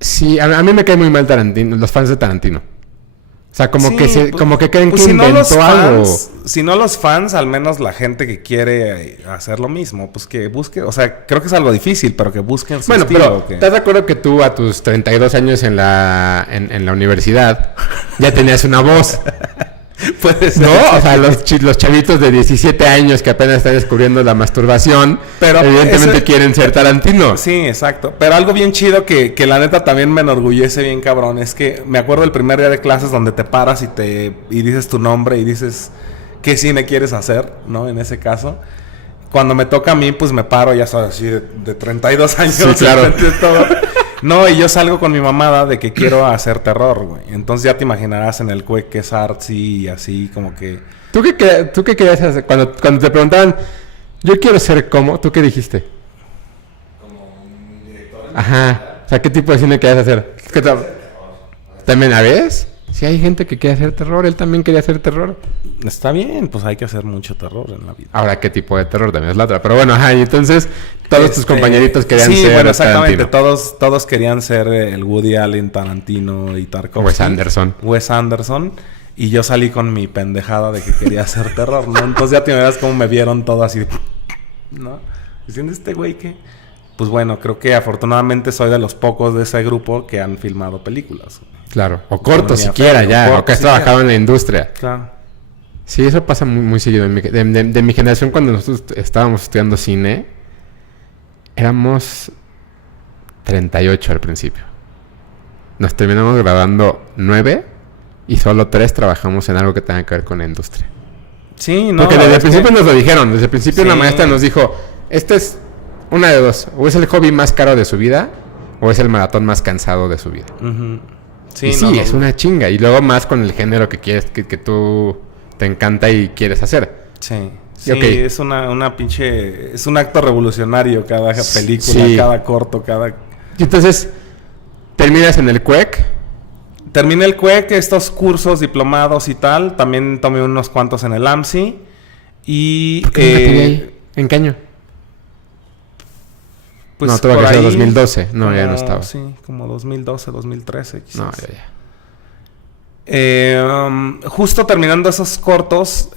Sí, a mí me cae muy mal Tarantino, los fans de Tarantino. O sea, como que creen que inventó algo. Si no los fans, al menos la gente que quiere hacer lo mismo, pues que busque, o sea, creo que es algo difícil, pero que busquen su estilo. Bueno, pero ¿estás de acuerdo que tú a tus 32 años en la universidad ya tenías una voz? Puede ser. No, o sea, los chavitos de 17 años que apenas están descubriendo la masturbación, pero evidentemente quieren ser Tarantino. Sí, exacto. Pero algo bien chido que la neta también me enorgullece bien cabrón, es que me acuerdo el primer día de clases donde te paras y dices tu nombre y dices qué cine quieres hacer, ¿no? En ese caso. Cuando me toca a mí, pues me paro, ya sabes, así de 32 años. Sí, claro. Todo. No, y yo salgo con mi mamada de que quiero hacer terror, güey. Entonces ya te imaginarás en el CUEC que es artsy y así como que... ¿Tú qué querías hacer? Cuando te preguntaban, yo quiero ser como, ¿tú qué dijiste? Como un director. Ajá. O sea, ¿qué tipo de cine querías hacer? ¿También a veces? Si hay gente que quiere hacer terror, él también quería hacer terror. Está bien, pues hay que hacer mucho terror en la vida. Ahora, ¿qué tipo de terror? También es la otra. Pero bueno, ajá, y entonces todos tus compañeritos querían ser bueno, exactamente. Todos querían ser el Woody Allen, Tarantino y Tarkovsky. Wes Anderson. Y yo salí con mi pendejada de que quería hacer terror, ¿no? Entonces ya te imaginas cómo me vieron todo así, ¿no? Diciendo, ¿este güey qué? Pues bueno, creo que afortunadamente soy de los pocos de ese grupo que han filmado películas. Claro, o cortos siquiera ya, o que has trabajado en la industria. Claro. Sí, eso pasa muy, muy seguido. De mi generación, cuando nosotros estábamos estudiando cine, éramos 38 al principio. Nos terminamos grabando 9 y solo 3 trabajamos en algo que tenga que ver con la industria. Sí, no. Porque desde el principio nos lo dijeron. Desde el principio la maestra nos dijo, este es una de dos. O es el hobby más caro de su vida, o es el maratón más cansado de su vida. Uh-huh. Sí, es una chinga. Y luego más con el género que quieres, que tú te encanta y quieres hacer. Sí. Sí, okay. Es una pinche... Es un acto revolucionario cada película, cada corto, cada... Y entonces, ¿terminas en el CUEC? Terminé el CUEC, estos cursos, diplomados y tal. También tomé unos cuantos en el AMSI. Y... ¿Por qué ¿En qué año? Pues no, tuvo que ser 2012. No, ya no estaba. Sí, como 2012, 2013 quizás. No, ya. Justo terminando esos cortos,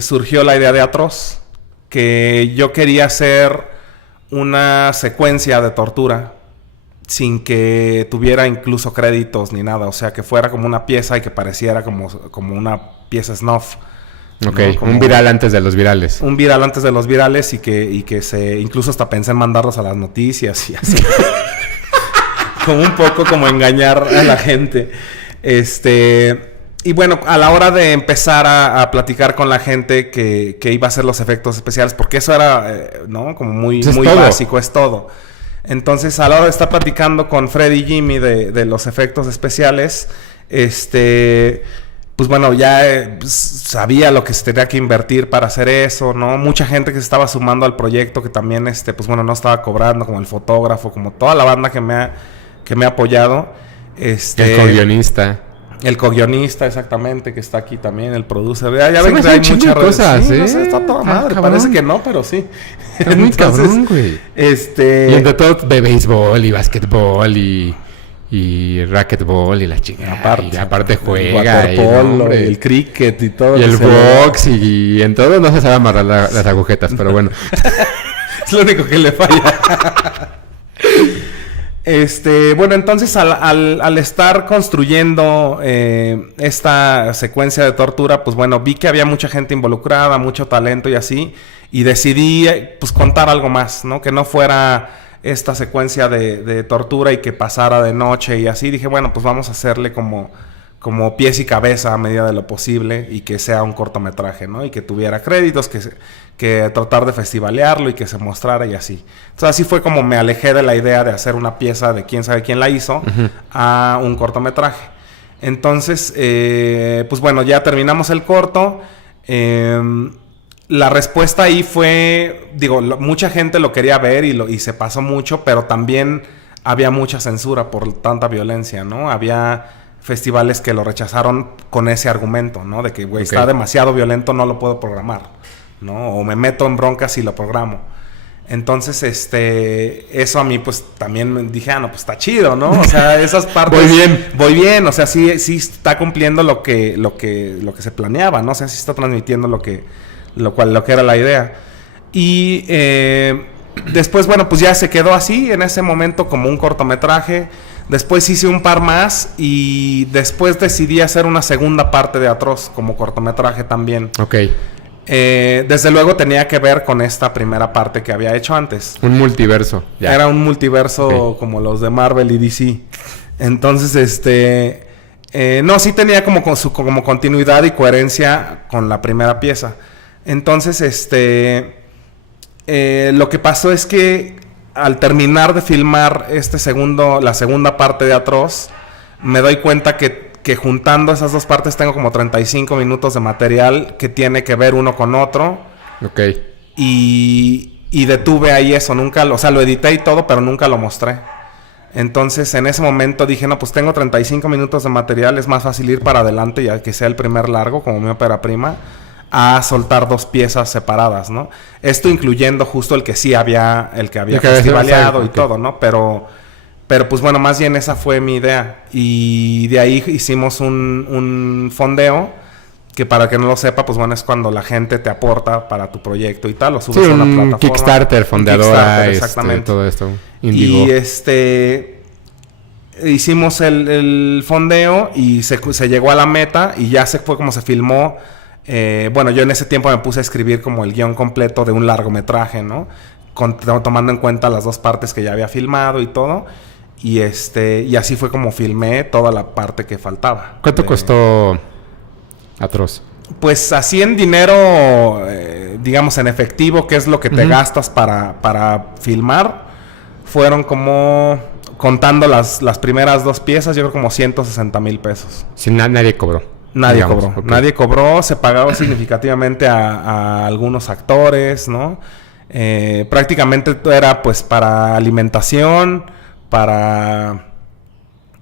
surgió la idea de Atroz. Que yo quería hacer una secuencia de tortura sin que tuviera incluso créditos ni nada. O sea, que fuera como una pieza y que pareciera como una pieza snuff. Ok, ¿no? Un viral antes de los virales. Un viral antes de los virales y que se... Incluso hasta pensé en mandarlos a las noticias y así. Como un poco como engañar a la gente. Y bueno, a la hora de empezar a platicar con la gente que iba a hacer los efectos especiales, porque eso era, ¿no? Como muy básico, es todo. Entonces, a la hora de estar platicando con Freddy y Jimmy de los efectos especiales, pues bueno, ya sabía lo que se tenía que invertir para hacer eso, ¿no? Mucha gente que se estaba sumando al proyecto que también, pues bueno, no estaba cobrando, como el fotógrafo, como toda la banda que me ha apoyado. El co-guionista. El co-guionista, exactamente, que está aquí también, el producer. Ya Se ven me que hace hay un chingo muchas de cosas, sí, ¿eh? no sé, está toda madre. Cabrón. Parece que no, pero sí. Está muy cabrón, güey. Y entre todo de béisbol y básquetbol y racquetball y la chingada. Y aparte juega. El y, waterpolo, hombre, el cricket y todo. y lo el que se ve. box y en todo no se sabe amarrar las agujetas, pero bueno. Es lo único que le falla. Bueno, entonces al estar construyendo esta secuencia de tortura, pues bueno, vi que había mucha gente involucrada, mucho talento y así, y decidí pues contar algo más, ¿no? Que no fuera esta secuencia de tortura y que pasara de noche y así. Dije, bueno, pues vamos a hacerle como pies y cabeza a medida de lo posible y que sea un cortometraje, ¿no? Y que tuviera créditos, que tratar de festivalearlo y que se mostrara y así. Entonces así fue como me alejé de la idea de hacer una pieza de quién sabe quién la hizo a un cortometraje. Entonces, pues bueno, ya terminamos el corto. La respuesta ahí fue, digo, mucha gente lo quería ver y se pasó mucho, pero también había mucha censura por tanta violencia, ¿no? Había festivales que lo rechazaron con ese argumento, ¿no? De que, güey, está demasiado violento, no lo puedo programar, ¿no? O me meto en broncas y lo programo. Entonces, eso a mí, pues, también dije, no, pues, está chido, ¿no? O sea, esas partes... Voy bien, o sea, sí está cumpliendo lo que se planeaba, ¿no? O sea, sí está transmitiendo lo que era la idea. Y después, bueno, pues ya se quedó así, en ese momento, como un cortometraje. Después hice un par más y después decidí hacer una segunda parte de Atroz como cortometraje también. Ok. Desde luego tenía que ver con esta primera parte que había hecho antes. Un multiverso. Ya. Era un multiverso como los de Marvel y DC. Entonces, no, sí tenía como continuidad y coherencia con la primera pieza. Entonces, lo que pasó es que al terminar de filmar la segunda parte de Atroz, me doy cuenta que juntando esas dos partes tengo como 35 minutos de material que tiene que ver uno con otro. Ok. Y detuve ahí eso, o sea, lo edité y todo, pero nunca lo mostré. Entonces, en ese momento dije, no, pues tengo 35 minutos de material, es más fácil ir para adelante ya que sea el primer largo, como mi ópera prima, a soltar dos piezas separadas, ¿no? Esto incluyendo justo el que había festivaleado y todo, ¿no? Pero pues bueno, más bien esa fue mi idea. Y de ahí hicimos un fondeo, que para que no lo sepa, pues bueno, es cuando la gente te aporta para tu proyecto y tal, lo subes a una plataforma. Kickstarter, fondeadora, exactamente. Todo esto. Indigo. Y hicimos el fondeo y se llegó a la meta y ya fue como se filmó. Bueno, yo en ese tiempo me puse a escribir como el guión completo de un largometraje, ¿no? Tomando en cuenta las dos partes que ya había filmado y todo. Y así fue como filmé toda la parte que faltaba. ¿Cuánto costó Atroz? Pues así en dinero, digamos en efectivo, que es lo que te gastas para filmar, fueron como, contando las primeras dos piezas, yo creo como 160,000 pesos. Si nadie cobró. Nadie cobró. Okay. Nadie cobró, se pagaba significativamente a algunos actores, ¿no? Prácticamente era pues para alimentación, para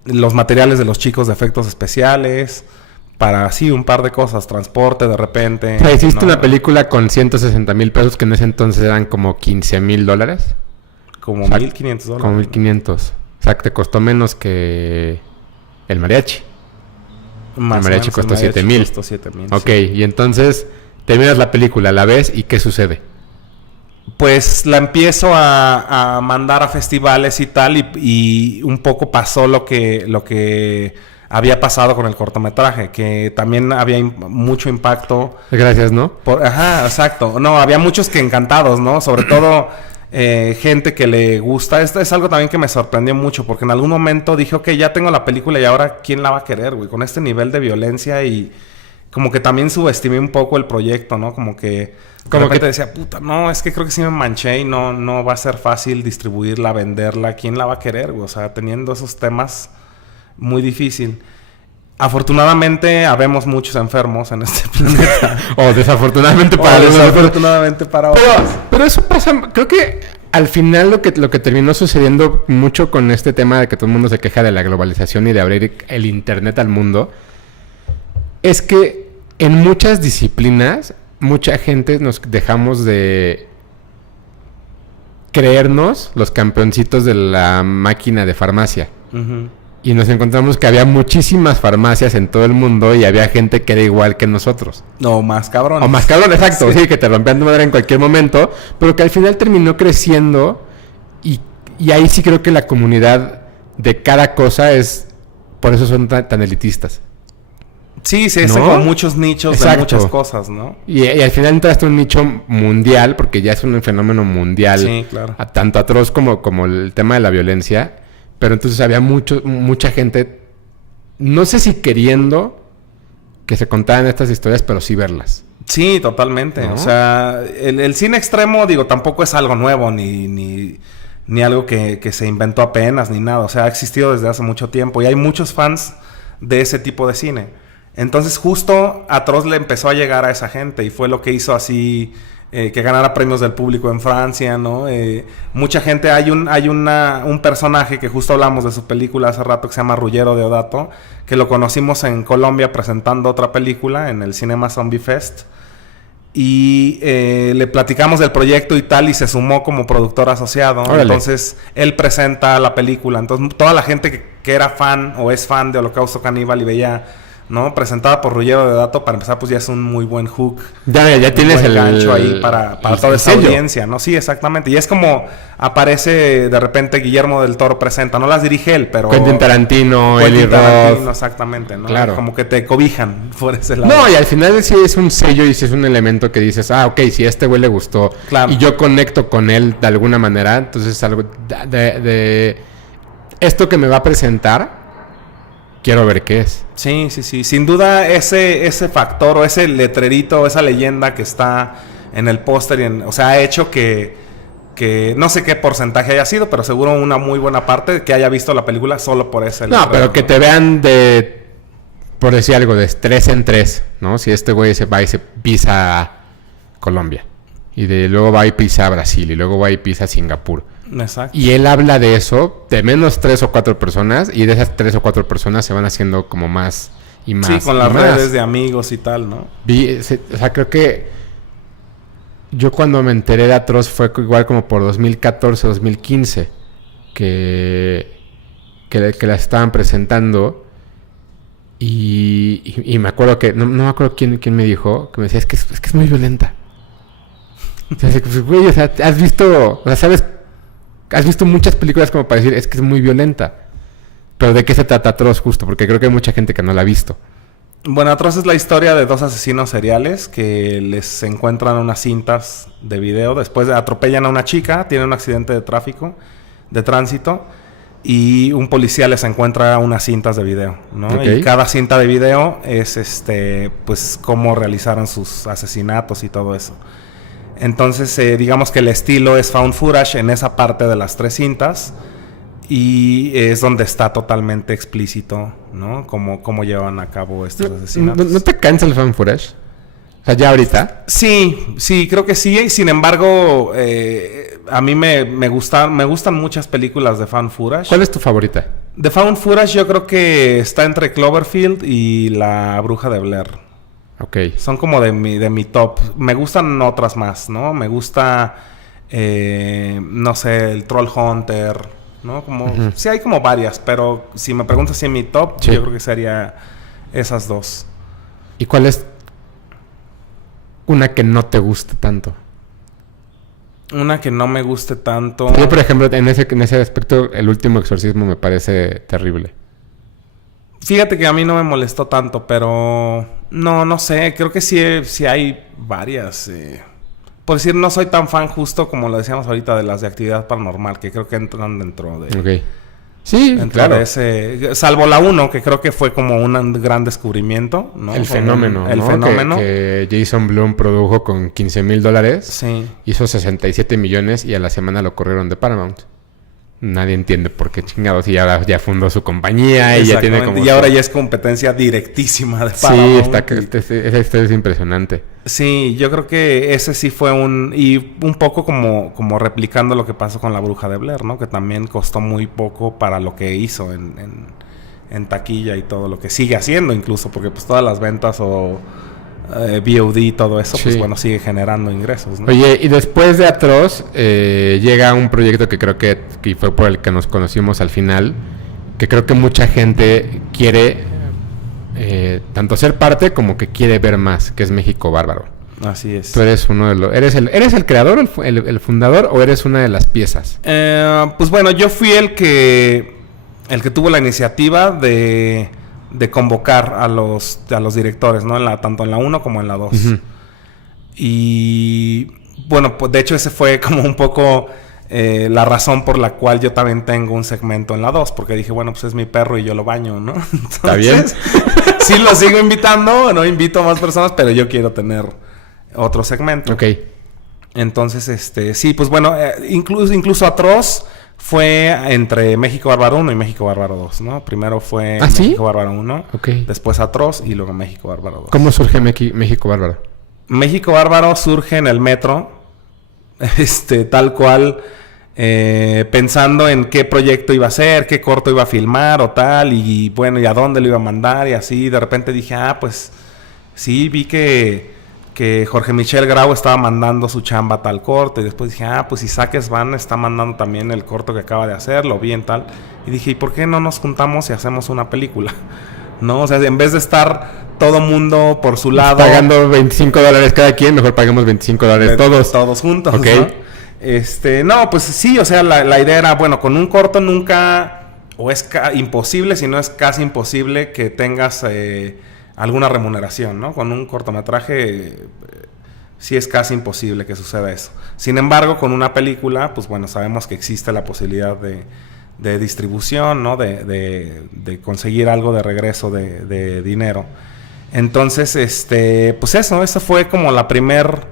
los materiales de los chicos de efectos especiales, para sí, un par de cosas, transporte de repente. O sea, hiciste una película con 160,000 pesos que en ese entonces eran como $15,000. Como $1,500. Como 1,500. O sea, que te costó menos que el mariachi. Más el mariachi costó 7,000. Ok, sí. Y entonces terminas la película, la ves y ¿qué sucede? Pues la empiezo a mandar a festivales y tal, y un poco pasó lo que había pasado con el cortometraje, que también había mucho impacto. Gracias, ¿no? Ajá, exacto. No, había muchos que encantados, ¿no? Sobre todo gente que le gusta. Esto es algo también que me sorprendió mucho, porque en algún momento dije, ok, ya tengo la película y ahora ¿quién la va a querer, güey? Con este nivel de violencia, y como que también subestimé un poco el proyecto, ¿no? Como que de repente decía, puta, no, es que creo que sí me manché y no va a ser fácil distribuirla, venderla. ¿Quién la va a querer, güey? O sea, teniendo esos temas, muy difícil. Afortunadamente, habemos muchos enfermos en este planeta. O desafortunadamente para otros. Desafortunadamente para otros. Pero eso pasa, creo que al final lo que terminó sucediendo mucho con este tema de que todo el mundo se queja de la globalización y de abrir el internet al mundo, es que en muchas disciplinas, mucha gente nos dejamos de creernos los campeoncitos de la máquina de farmacia. Ujú. Y nos encontramos que había muchísimas farmacias en todo el mundo y había gente que era igual que nosotros. No, más cabrón. O más cabrón, exacto, sí, que te rompían tu madre en cualquier momento, pero que al final terminó creciendo y ahí sí creo que la comunidad de cada cosa es, por eso son tan elitistas. Sí, se ¿No? hacen como muchos nichos Exacto. de muchas cosas, ¿no? Y al final entraste a un nicho mundial, porque ya es un fenómeno mundial, Sí, claro. tanto atroz como el tema de la violencia, pero entonces había mucha gente, no sé si queriendo que se contaran estas historias, pero sí verlas. Sí, totalmente. ¿No? O sea, el cine extremo, digo, tampoco es algo nuevo ni algo que se inventó apenas, ni nada. O sea, ha existido desde hace mucho tiempo y hay muchos fans de ese tipo de cine. Entonces, justo Atroz le empezó a llegar a esa gente y fue lo que hizo así que ganara premios del público en Francia, ¿no? Mucha gente, hay un personaje que justo hablamos de su película hace rato que se llama Ruggiero Deodato, que lo conocimos en Colombia presentando otra película en el Cinema Zombie Fest. Y le platicamos del proyecto y tal, y se sumó como productor asociado. Órale. Entonces, él presenta la película. Entonces, toda la gente que era fan o es fan de Holocausto Caníbal y veía, ¿no? Presentada por Ruggiero Deodato, para empezar, pues ya es un muy buen hook. Ya tienes buen el gancho ahí para toda esa sello. audiencia, ¿no? Sí, exactamente. Y es como aparece de repente Guillermo del Toro presenta. No las dirige él, pero... Quentin Tarantino, Eli Quentin Tarantino, Roth. exactamente, ¿no? Claro. Como que te cobijan por ese lado. No, y al final sí es un sello y sí es un elemento que dices, ok, si a este güey le gustó Claro. y yo conecto con él de alguna manera, entonces algo de esto que me va a presentar, quiero ver qué es. Sí. Sin duda ese factor o ese letrerito, esa leyenda que está en el póster, o sea, ha hecho que no sé qué porcentaje haya sido, pero seguro una muy buena parte que haya visto la película solo por ese No, letrero, pero que ¿no? te vean por decir algo, de 3 en 3, ¿no? Si este güey se va y se pisa a Colombia, y luego va y pisa a Brasil, y luego va y pisa a Singapur. Exacto. Y él habla de eso, de menos 3 o 4 personas, y de esas 3 o 4 personas se van haciendo como más y más. Sí, con y las más. redes de amigos y tal, ¿no? O sea, creo que yo cuando me enteré de Atroz fue igual como por 2014, 2015, que la estaban presentando. Y me acuerdo que, no me acuerdo quién me dijo, que me decía, es que es muy violenta. O sea, güey, o sea, has visto muchas películas como para decir, es que es muy violenta. Pero ¿de qué se trata Atroz justo? Porque creo que hay mucha gente que no la ha visto. Bueno, Atroz es la historia de 2 asesinos seriales que les encuentran unas cintas de video. Después atropellan a una chica, tienen un accidente de tránsito, y un policía les encuentra unas cintas de video, ¿no? Okay. Y cada cinta de video es pues cómo realizaron sus asesinatos y todo eso. Entonces, digamos que el estilo es found footage en esa parte de las 3 cintas. Y es donde está totalmente explícito, ¿no? Cómo llevan a cabo estos asesinatos. ¿No te cansa el fan footage? O sea, ya ahorita. Sí, creo que sí. Sin embargo, a mí me gustan muchas películas de fan footage. ¿Cuál es tu favorita? De found footage yo creo que está entre Cloverfield y La Bruja de Blair. Ok. Son como de mi top. Me gustan otras más, ¿no? Me gusta, no sé, el Troll Hunter, ¿no? Como, sí hay como varias, pero si me preguntas si en mi top, Sí. yo creo que sería esas 2. ¿Y cuál es una que no te guste tanto? Una que no me guste tanto. Yo, por ejemplo, en ese aspecto, El Último Exorcismo me parece terrible. Fíjate que a mí no me molestó tanto, pero no sé, creo que sí hay varias. Por decir, no soy tan fan justo como lo decíamos ahorita de las de actividad paranormal, que creo que entran dentro de... Ok. Sí, Dentro claro. de ese, salvo la 1, que creo que fue como un gran descubrimiento, ¿no? El Como fenómeno, el ¿no? fenómeno. Que Jason Blum produjo con $15,000. Sí. Hizo 67 millones y a la semana lo corrieron de Paramount. Nadie entiende por qué chingados. Y ahora ya fundó su compañía y ya tiene como... Y ahora ya es competencia directísima de Sí, Paramount. esa historia es impresionante. Sí, yo creo que ese sí fue y un poco como replicando lo que pasó con La Bruja de Blair, ¿no? Que también costó muy poco para lo que hizo en en taquilla y todo lo que sigue haciendo incluso, porque pues todas las ventas o VOD y todo eso, pues bueno, sigue generando ingresos, ¿no? Oye, y después de Atroz, llega un proyecto que creo que fue por el que nos conocimos al final, que creo que mucha gente quiere tanto ser parte como que quiere ver más, que es México Bárbaro. Así es. Tú eres uno de los... ¿Eres el creador, el fundador, o eres una de las piezas? Pues bueno, yo fui el que tuvo la iniciativa de convocar a los directores, ¿no? Tanto en la 1 como en la 2. Uh-huh. Y bueno, pues de hecho ese fue como un poco la razón por la cual yo también tengo un segmento en la 2, porque dije, bueno, pues es mi perro y yo lo baño, ¿no? Entonces, ¿está bien? Sí lo sigo invitando, no invito a más personas, pero yo quiero tener otro segmento. Ok. Entonces, sí, pues bueno, incluso Atroz fue entre México Bárbaro 1 y México Bárbaro 2, ¿no? Primero fue México Bárbaro 1, después Atroz y luego México Bárbaro 2. ¿Cómo surge México Bárbaro? México Bárbaro surge en el metro, tal cual, pensando en qué proyecto iba a ser, qué corto iba a filmar o tal, y bueno, y a dónde lo iba a mandar, y así, de repente dije, pues sí, vi que Jorge Michel Grau estaba mandando su chamba a tal corto, y después dije, pues Isaac Svan está mandando también el corto que acaba de hacer, lo vi en tal, y dije, ¿y por qué no nos juntamos y hacemos una película? ¿No? O sea, en vez de estar todo mundo por su lado pagando $25 cada quien, mejor paguemos $25 todos juntos, okay. ¿no? No, pues sí, o sea, la idea era, bueno, con un corto nunca, o es imposible, si no es casi imposible que tengas alguna remuneración, ¿no? Con un cortometraje sí es casi imposible que suceda eso. Sin embargo, con una película, pues bueno, sabemos que existe la posibilidad de distribución, ¿no? De conseguir algo de regreso de dinero. Entonces, pues eso fue como el primer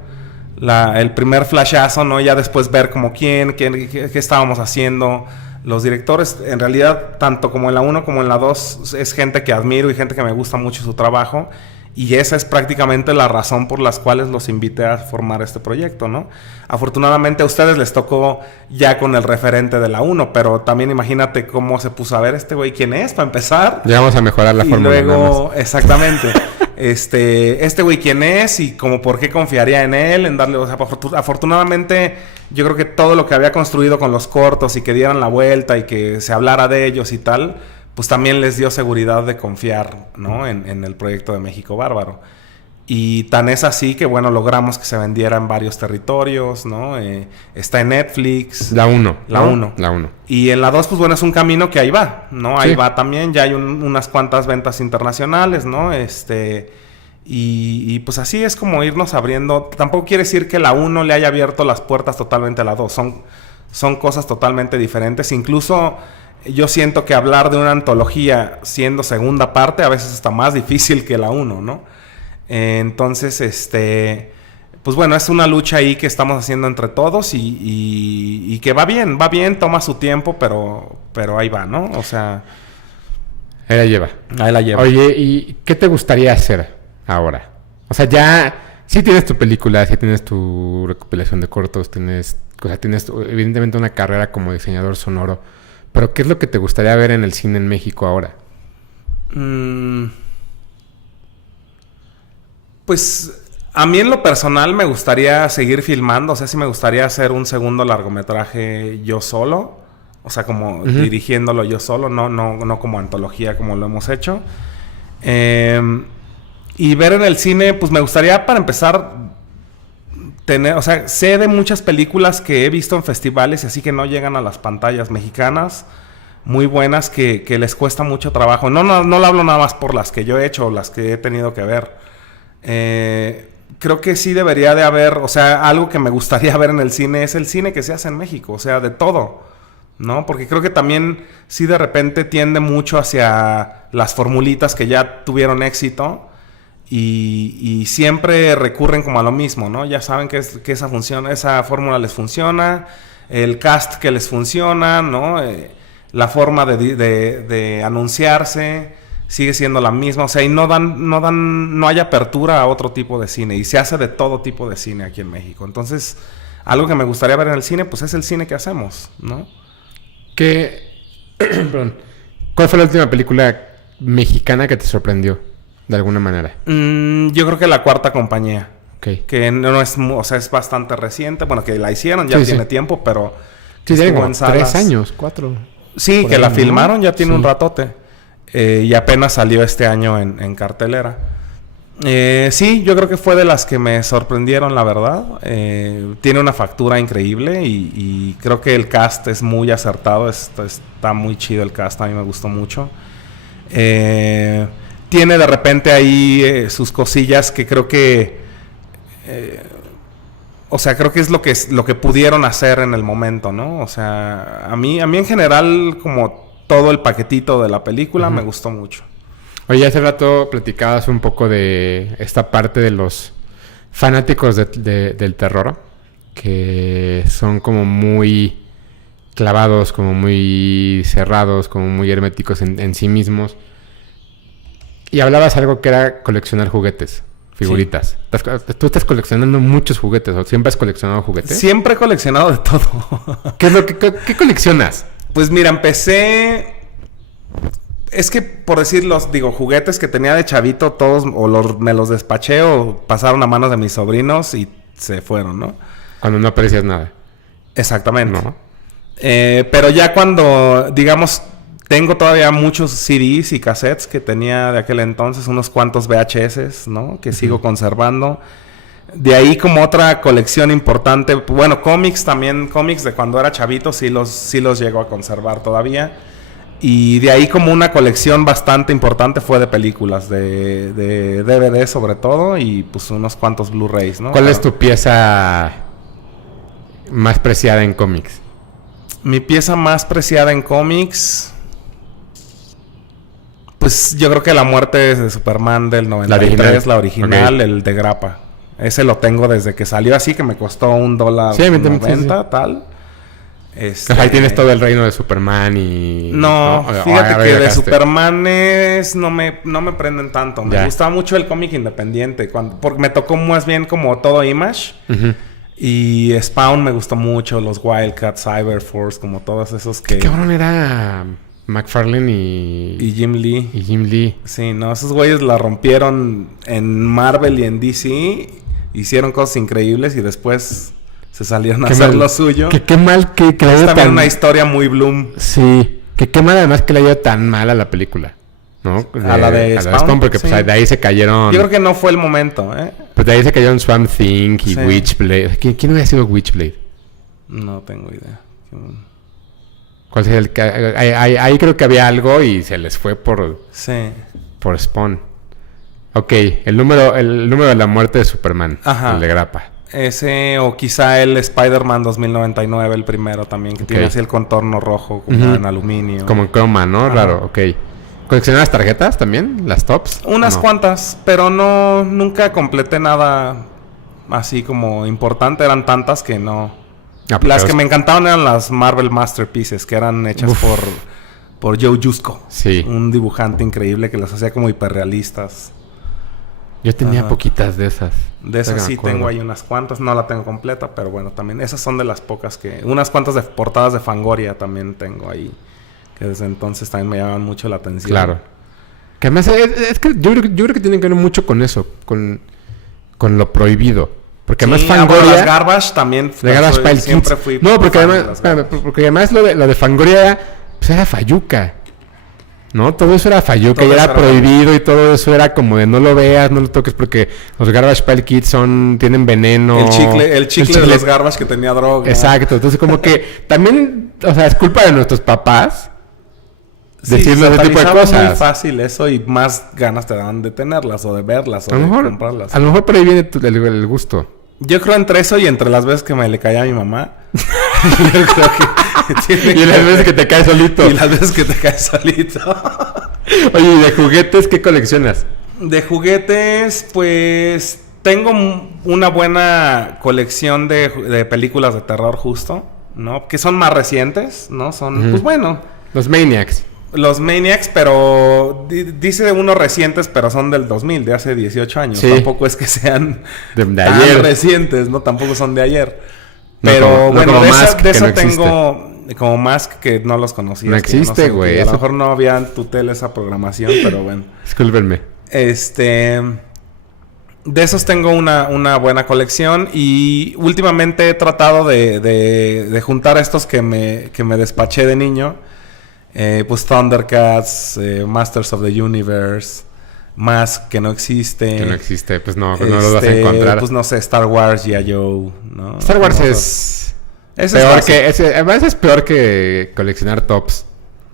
flashazo, ¿no? Ya después ver como qué estábamos haciendo. Los directores, en realidad, tanto como en la 1 como en la 2, es gente que admiro y gente que me gusta mucho su trabajo. Y esa es prácticamente la razón por las cuales los invité a formar este proyecto, ¿no? Afortunadamente a ustedes les tocó ya con el referente de la 1, pero también imagínate cómo se puso a ver este güey quién es, para empezar. Ya vamos a mejorar la fórmula. Y luego, exactamente, este güey quién es y como por qué confiaría en él, en darle, o sea, afortunadamente yo creo que todo lo que había construido con los cortos y que dieran la vuelta y que se hablara de ellos y tal, pues también les dio seguridad de confiar, ¿no? En el proyecto de México Bárbaro. Y tan es así que, bueno, logramos que se vendiera en varios territorios, ¿no? Está en Netflix. La 1. La 1. La 1. Y en la 2, pues bueno, es un camino que ahí va, ¿no? Ahí va también, ya hay unas cuantas ventas internacionales, ¿no? Y pues así es como irnos abriendo. Tampoco quiere decir que la 1 le haya abierto las puertas totalmente a la 2. Son cosas totalmente diferentes. Incluso yo siento que hablar de una antología siendo segunda parte a veces está más difícil que la 1, ¿no? Entonces, pues bueno, es una lucha ahí que estamos haciendo entre todos y que va bien, toma su tiempo, pero ahí va, ¿no? O sea... Ahí la lleva. Oye, ¿y qué te gustaría hacer ahora? O sea, ya... Sí tienes tu película, sí tienes tu recopilación de cortos, tienes evidentemente una carrera como diseñador sonoro, pero ¿qué es lo que te gustaría ver en el cine en México ahora? Pues a mí en lo personal me gustaría seguir filmando, o sea, sí me gustaría hacer un segundo largometraje yo solo, o sea, como dirigiéndolo yo solo, no como antología como lo hemos hecho. Y ver en el cine, pues me gustaría para empezar o sea, sé de muchas películas que he visto en festivales y así que no llegan a las pantallas mexicanas, muy buenas que les cuesta mucho trabajo. No lo hablo nada más por las que yo he hecho o las que he tenido que ver. Creo que sí debería de haber, o sea, algo que me gustaría ver en el cine es el cine que se hace en México, o sea, de todo, ¿no? Porque creo que también sí de repente tiende mucho hacia las formulitas que ya tuvieron éxito y siempre recurren como a lo mismo, ¿no? Ya saben que esa fórmula les funciona, el cast que les funciona, ¿no? La forma de anunciarse sigue siendo la misma, o sea, y no hay apertura a otro tipo de cine, y se hace de todo tipo de cine aquí en México. Entonces, algo que me gustaría ver en el cine, pues es el cine que hacemos, ¿no? Perdón. ¿Cuál fue la última película mexicana que te sorprendió? De alguna manera. Yo creo que La Cuarta Compañía. Ok. Que no es... O sea, es bastante reciente. Bueno, que la hicieron, ya tiene tiempo, pero... Sí, tiene estuvo como en salas. 3 años, 4. Sí, Por que ahí, la ¿no? filmaron, ya tiene Sí. un ratote. Y apenas salió este año en cartelera. Sí, yo creo que fue de las que me sorprendieron, la verdad. Tiene una factura increíble y creo que el cast es muy acertado. Está muy chido el cast, a mí me gustó mucho. Tiene de repente ahí sus cosillas que creo que... o sea, creo que es lo que pudieron hacer en el momento, ¿no? O sea, a mí en general, como todo el paquetito de la película, me gustó mucho. Oye, hace rato platicabas un poco de esta parte de los fanáticos del terror, que son como muy clavados, como muy cerrados, como muy herméticos en sí mismos. Y hablabas algo que era coleccionar juguetes, figuritas. Sí. Tú estás coleccionando muchos juguetes, ¿o siempre has coleccionado juguetes? Siempre he coleccionado de todo. ¿Qué coleccionas? Pues mira, empecé... Es que, por decirlos, digo, juguetes que tenía de chavito, todos me los despaché o pasaron a manos de mis sobrinos y se fueron, ¿no? Cuando no aprecias nada. Exactamente. ¿No? Pero ya cuando, digamos, tengo todavía muchos CDs y cassettes que tenía de aquel entonces, unos cuantos VHS, ¿no? Que sigo conservando. De ahí como otra colección importante, bueno, cómics también, cómics de cuando era chavito, sí los llego a conservar todavía. Y de ahí como una colección bastante importante fue de películas, de DVD sobre todo, y pues unos cuantos Blu-rays, ¿no? ¿Cuál es tu pieza más preciada en cómics? Mi pieza más preciada en cómics... Pues yo creo que La Muerte de Superman del 93, la original, okay. El de grapa. Ese lo tengo desde que salió así, que me costó $1.90, sí. Tal. Ahí tienes todo el reino de Superman y... No, fíjate que de Supermanes no me prenden tanto. Me gustaba mucho el cómic independiente, porque me tocó más bien como todo Image. Y Spawn me gustó mucho, los Wildcats, Cyberforce, como todos esos que... ¿Qué cabrón era McFarlane y Jim Lee? Y Jim Lee. Sí, no, esos güeyes la rompieron en Marvel y en DC. Hicieron cosas increíbles y después... se salieron a hacer lo suyo. Qué mal que es también tan... una historia muy Bloom. Sí. Qué mal además que le haya ido tan mal a la película. ¿No? A la de Spawn. Porque sí. Pues de ahí se cayeron... Yo creo que no fue el momento, ¿eh? Pues de ahí se cayeron Swamp Thing y Witchblade. ¿Quién hubiera sido Witchblade? No tengo idea. ¿Cuál sería el que...? Ahí creo que había algo y se les fue por... Sí. Por Spawn. Ok. El número de la muerte de Superman. Ajá. El de grapa. Ese, o quizá el Spider-Man 2099, el primero también, que tiene así el contorno rojo, como en aluminio. Como en croma, ¿no? Raro, ok. ¿Coleccionas tarjetas también? ¿Las tops? Unas cuantas, pero nunca completé nada así como importante. Eran tantas que no... las que me encantaban eran las Marvel Masterpieces, que eran hechas por Joe Jusko. Sí. Un dibujante increíble que las hacía como hiperrealistas. Yo tenía poquitas de esas. De esas sí tengo ahí unas cuantas. No la tengo completa, pero bueno, también esas son de las pocas que... Unas cuantas de portadas de Fangoria también tengo ahí. Que desde entonces también me llaman mucho la atención. Claro. Que además es que yo creo que tiene que ver mucho con eso. Con lo prohibido. Porque además Fangoria... las Garbage también... De Garbage Pile siempre Kids. fui... No, porque además lo de Fangoria pues era fayuca. ¿No? Todo eso era fayuca y era prohibido y todo eso era como de no lo veas, no lo toques porque los Garbage Pile Kids tienen veneno. El chicle de los Garbage que tenía droga. Exacto. Entonces como que también, o sea, es culpa de nuestros papás decirnos ese tipo de cosas. Es muy fácil eso y más ganas te dan de tenerlas o de verlas o de comprarlas. A lo mejor por ahí viene el gusto. Yo creo entre eso y entre las veces que me le caía a mi mamá. Yo creo que y las veces que te caes solito. Y las veces que te caes solito. Oye, ¿y de juguetes qué coleccionas? De juguetes, pues... Tengo una buena colección de películas de terror justo, ¿no? Que son más recientes, ¿no? Son, pues bueno... Los Maniacs. Los Maniacs, pero... dice de unos recientes, pero son del 2000, de hace 18 años. Sí. Tampoco es que sean de tan ayer. Recientes, ¿no? Tampoco son de ayer. Pero bueno, de eso tengo... como Mask, que no los conocía. No existe, güey. A lo mejor no había en tu tele esa programación, pero bueno. Discúlpenme. De esos tengo una buena colección y últimamente he tratado de juntar estos que me despaché de niño. Pues Thundercats, Masters of the Universe, Mask, que no existe. Que no existe, pues no lo vas a encontrar. Pues no sé, Star Wars, G.I. Joe, ¿no? Star Wars es peor que coleccionar tops.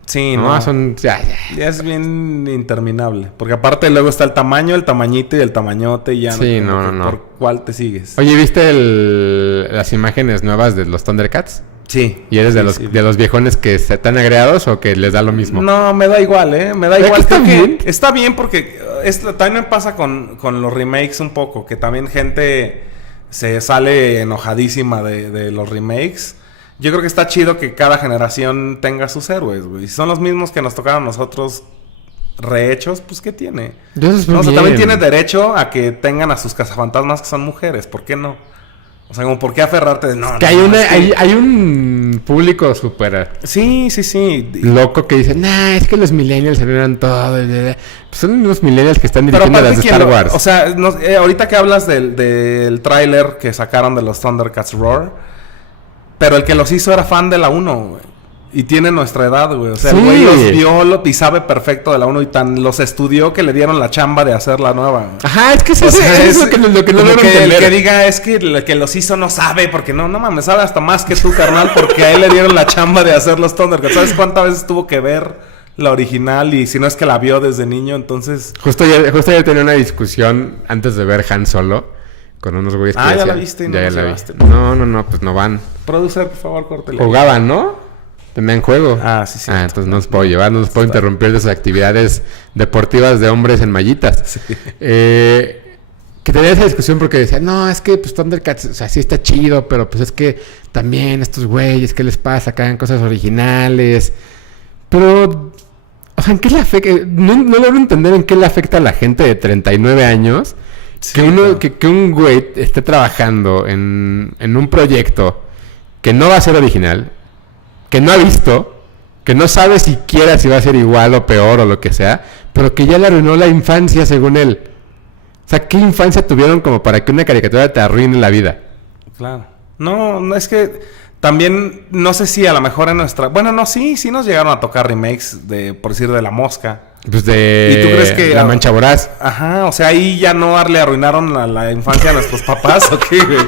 Sí, no. Son... Ya. Ya es bien interminable. Porque aparte luego está el tamaño, el tamañito y el tamañote y ya sí, no. ¿Por cuál te sigues? Oye, ¿viste las imágenes nuevas de los Thundercats? Sí. ¿Y eres de los viejones que están agregados o que les da lo mismo? No, me da igual, ¿eh? Me da igual. ¿Está bien? Está bien porque también me pasa con los remakes un poco. Que también gente se sale enojadísima de los remakes. Yo creo que está chido que cada generación tenga sus héroes, güey. Si son los mismos que nos tocaron a nosotros rehechos, pues ¿qué tiene? O sea, también tiene derecho a que tengan a sus cazafantasmas que son mujeres. ¿Por qué no? O sea, como ¿por qué aferrarte de no? Que hay un público súper... Sí. Loco que dice, es que los millennials se vieron todo. Pues son los millennials que están dirigiendo las de Star Wars. O sea, ahorita que hablas del tráiler que sacaron de los Thundercats Roar... Pero el que los hizo era fan de la 1, güey. Y tiene nuestra edad, güey. O sea, el güey los vio y sabe perfecto de la 1 y tan los estudió que le dieron la chamba de hacer la nueva. Ajá, es que eso es lo que no logro entender. El que diga es que el que los hizo no sabe, porque no mames, sabe hasta más que tú, carnal, porque a él le dieron la chamba de hacer los Thundercats. ¿Sabes cuántas veces tuvo que ver la original? Y si no es que la vio desde niño, entonces... Justo ayer tenía una discusión antes de ver Han Solo con unos güeyes que ya decían, la viste y no ya la vi. viste. No, pues no van. Producer, por favor, córtele. Jugaban, ¿no? Tenían juego. Sí. Entonces no los puedo llevar, no los puedo interrumpir de sus actividades deportivas de hombres en mallitas. Sí. Que tenía esa discusión porque decían, no, es que pues Thundercats, o sea, sí está chido, pero pues es que también estos güeyes, ¿qué les pasa? Que hagan cosas originales. Pero, o sea, ¿en qué le afecta? No logro entender en qué le afecta a la gente de 39 años sí, que un güey esté trabajando en un proyecto que no va a ser original, que no ha visto, que no sabe siquiera si va a ser igual o peor o lo que sea, pero que ya le arruinó la infancia según él. O sea, ¿qué infancia tuvieron como para que una caricatura te arruine la vida? Claro. No, es que también, no sé si a lo mejor en nuestra... Bueno, no, sí nos llegaron a tocar remakes de, por decir, de La Mosca. Pues de... ¿Y tú crees que... La Mancha Voraz. Ajá, o sea, ahí ya no le arruinaron la infancia a nuestros papás, ¿o qué, güey?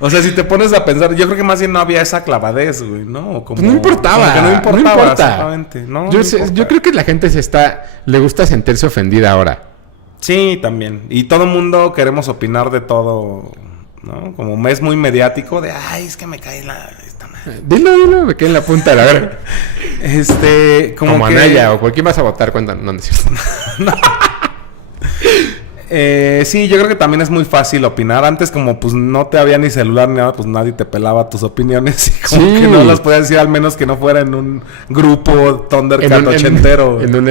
O sea, si te pones a pensar, yo creo que más bien no había esa clavadez, güey, ¿no? Como, pues no importaba. Como que no importaba, no importa. Exactamente. No, yo creo que la gente le gusta sentirse ofendida ahora. Sí, también. Y todo el mundo queremos opinar de todo, ¿no? Como es muy mediático de, es que me cae esta madre. Dilo, me quedé en la punta de la verga. Como que... Anaya o cualquier vas a votar cuando no es cierto. Sí, yo creo que también es muy fácil opinar. Antes como pues no te había ni celular ni nada, pues nadie te pelaba tus opiniones. Y como que no las podías decir, al menos que no fuera en un grupo Thundercat ochentero. En un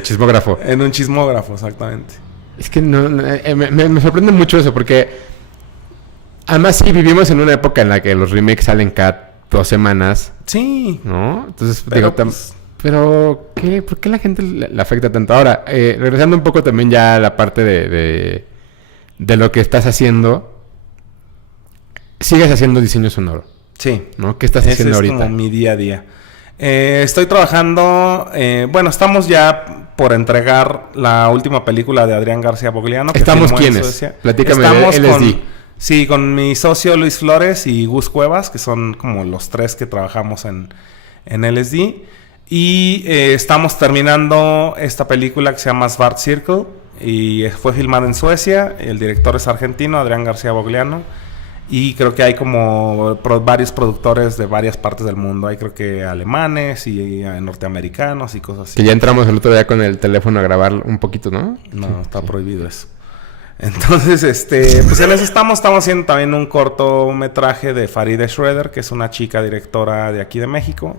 chismógrafo. En un chismógrafo, exactamente. Es que me sorprende mucho eso, porque además sí vivimos en una época en la que los remakes salen cada 2 semanas. Sí. ¿No? Entonces, pero, pero ¿por qué la gente le afecta tanto? Ahora, regresando un poco también ya a la parte de lo que estás haciendo, sigues haciendo diseño sonoro. Sí. ¿No? ¿Qué estás haciendo ahorita? Es como mi día a día. Estoy trabajando, estamos ya por entregar la última película de Adrián García Bogliano. ¿Estamos quiénes? Platícame de LSD. Con mi socio Luis Flores y Gus Cuevas, que son como los 3 que trabajamos en LSD. Y estamos terminando esta película que se llama Svart Circle y fue filmada en Suecia. El director es argentino, Adrián García Bogliano. Y creo que hay como varios productores de varias partes del mundo. Hay creo que alemanes y norteamericanos y cosas así. Que ya entramos el otro día con el teléfono a grabar un poquito, ¿no? No, está prohibido eso. Entonces, pues en eso estamos haciendo también un cortometraje de Faride Schroeder, que es una chica directora de aquí de México.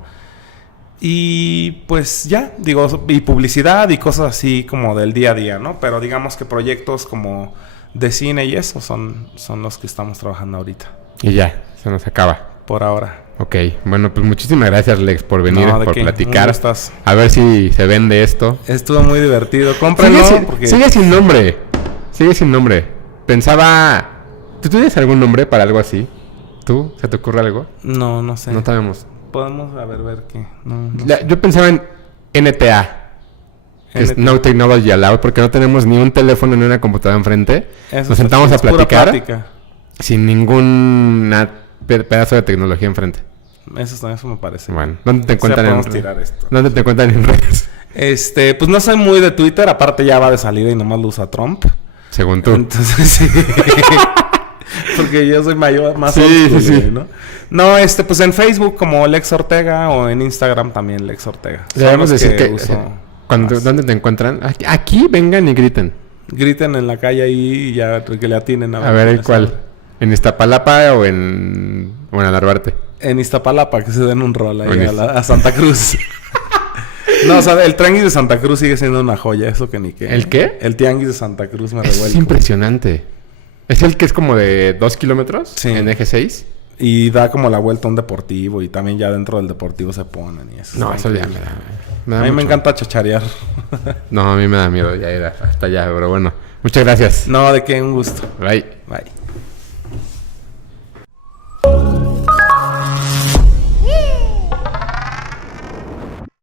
Y pues ya, digo, y publicidad y cosas así como del día a día, ¿no? Pero digamos que proyectos como de cine y eso son los que estamos trabajando ahorita. Y ya, se nos acaba. Por ahora. Ok, bueno, pues muchísimas gracias, Lex, por venir, No, ¿de por qué? platicar. Un gustazo. A ver si se vende esto. Estuvo muy divertido. Cómprenlo porque... Sigue sin nombre. Sigue sin nombre. Pensaba... ¿Tú tienes algún nombre para algo así? ¿Tú? ¿Se te ocurre algo? No, no sé. No sabemos. Podemos ver qué. No Yo pensaba en NTA. Que es NTA. No Technology Allowed, porque no tenemos ni un teléfono ni una computadora enfrente. Eso Nos está sentamos chido, a es pura platicar plática. sin ningún pedazo de tecnología enfrente. Eso me parece. Bueno, ¿dónde te O sea, encuentran podemos tirar esto. ¿Dónde te encuentran en redes? Pues no soy muy de Twitter. Aparte ya va de salida y nomás lo usa Trump. Según tú. Entonces sí. Porque yo soy mayor, más Sí, old school, sí, sí. güey, ¿no? No, pues en Facebook como Lex Ortega o en Instagram también Lex Ortega. Son Debemos los decir que... uso más. ¿Dónde te encuentran? Aquí vengan y griten. Griten en la calle ahí y ya que le atinen A ver, ¿en quién cuál? sabe. ¿En Iztapalapa o en Narvarte? En Iztapalapa, que se den un rol ahí Bueno. a Santa Cruz. No, o sea, el tianguis de Santa Cruz sigue siendo una joya, eso que ni qué. ¿El qué? El tianguis de Santa Cruz me Es revuelco. impresionante. ¿Es el que es como de 2 kilómetros? Sí. En eje 6. Y da como la vuelta a un deportivo y también ya dentro del deportivo se ponen y eso. No, está eso ya increíble. me da A mí me mucho. encanta chacharear. No, a mí me da miedo ya ir hasta allá, pero bueno. Muchas gracias. No, de qué, un gusto. Bye. Bye.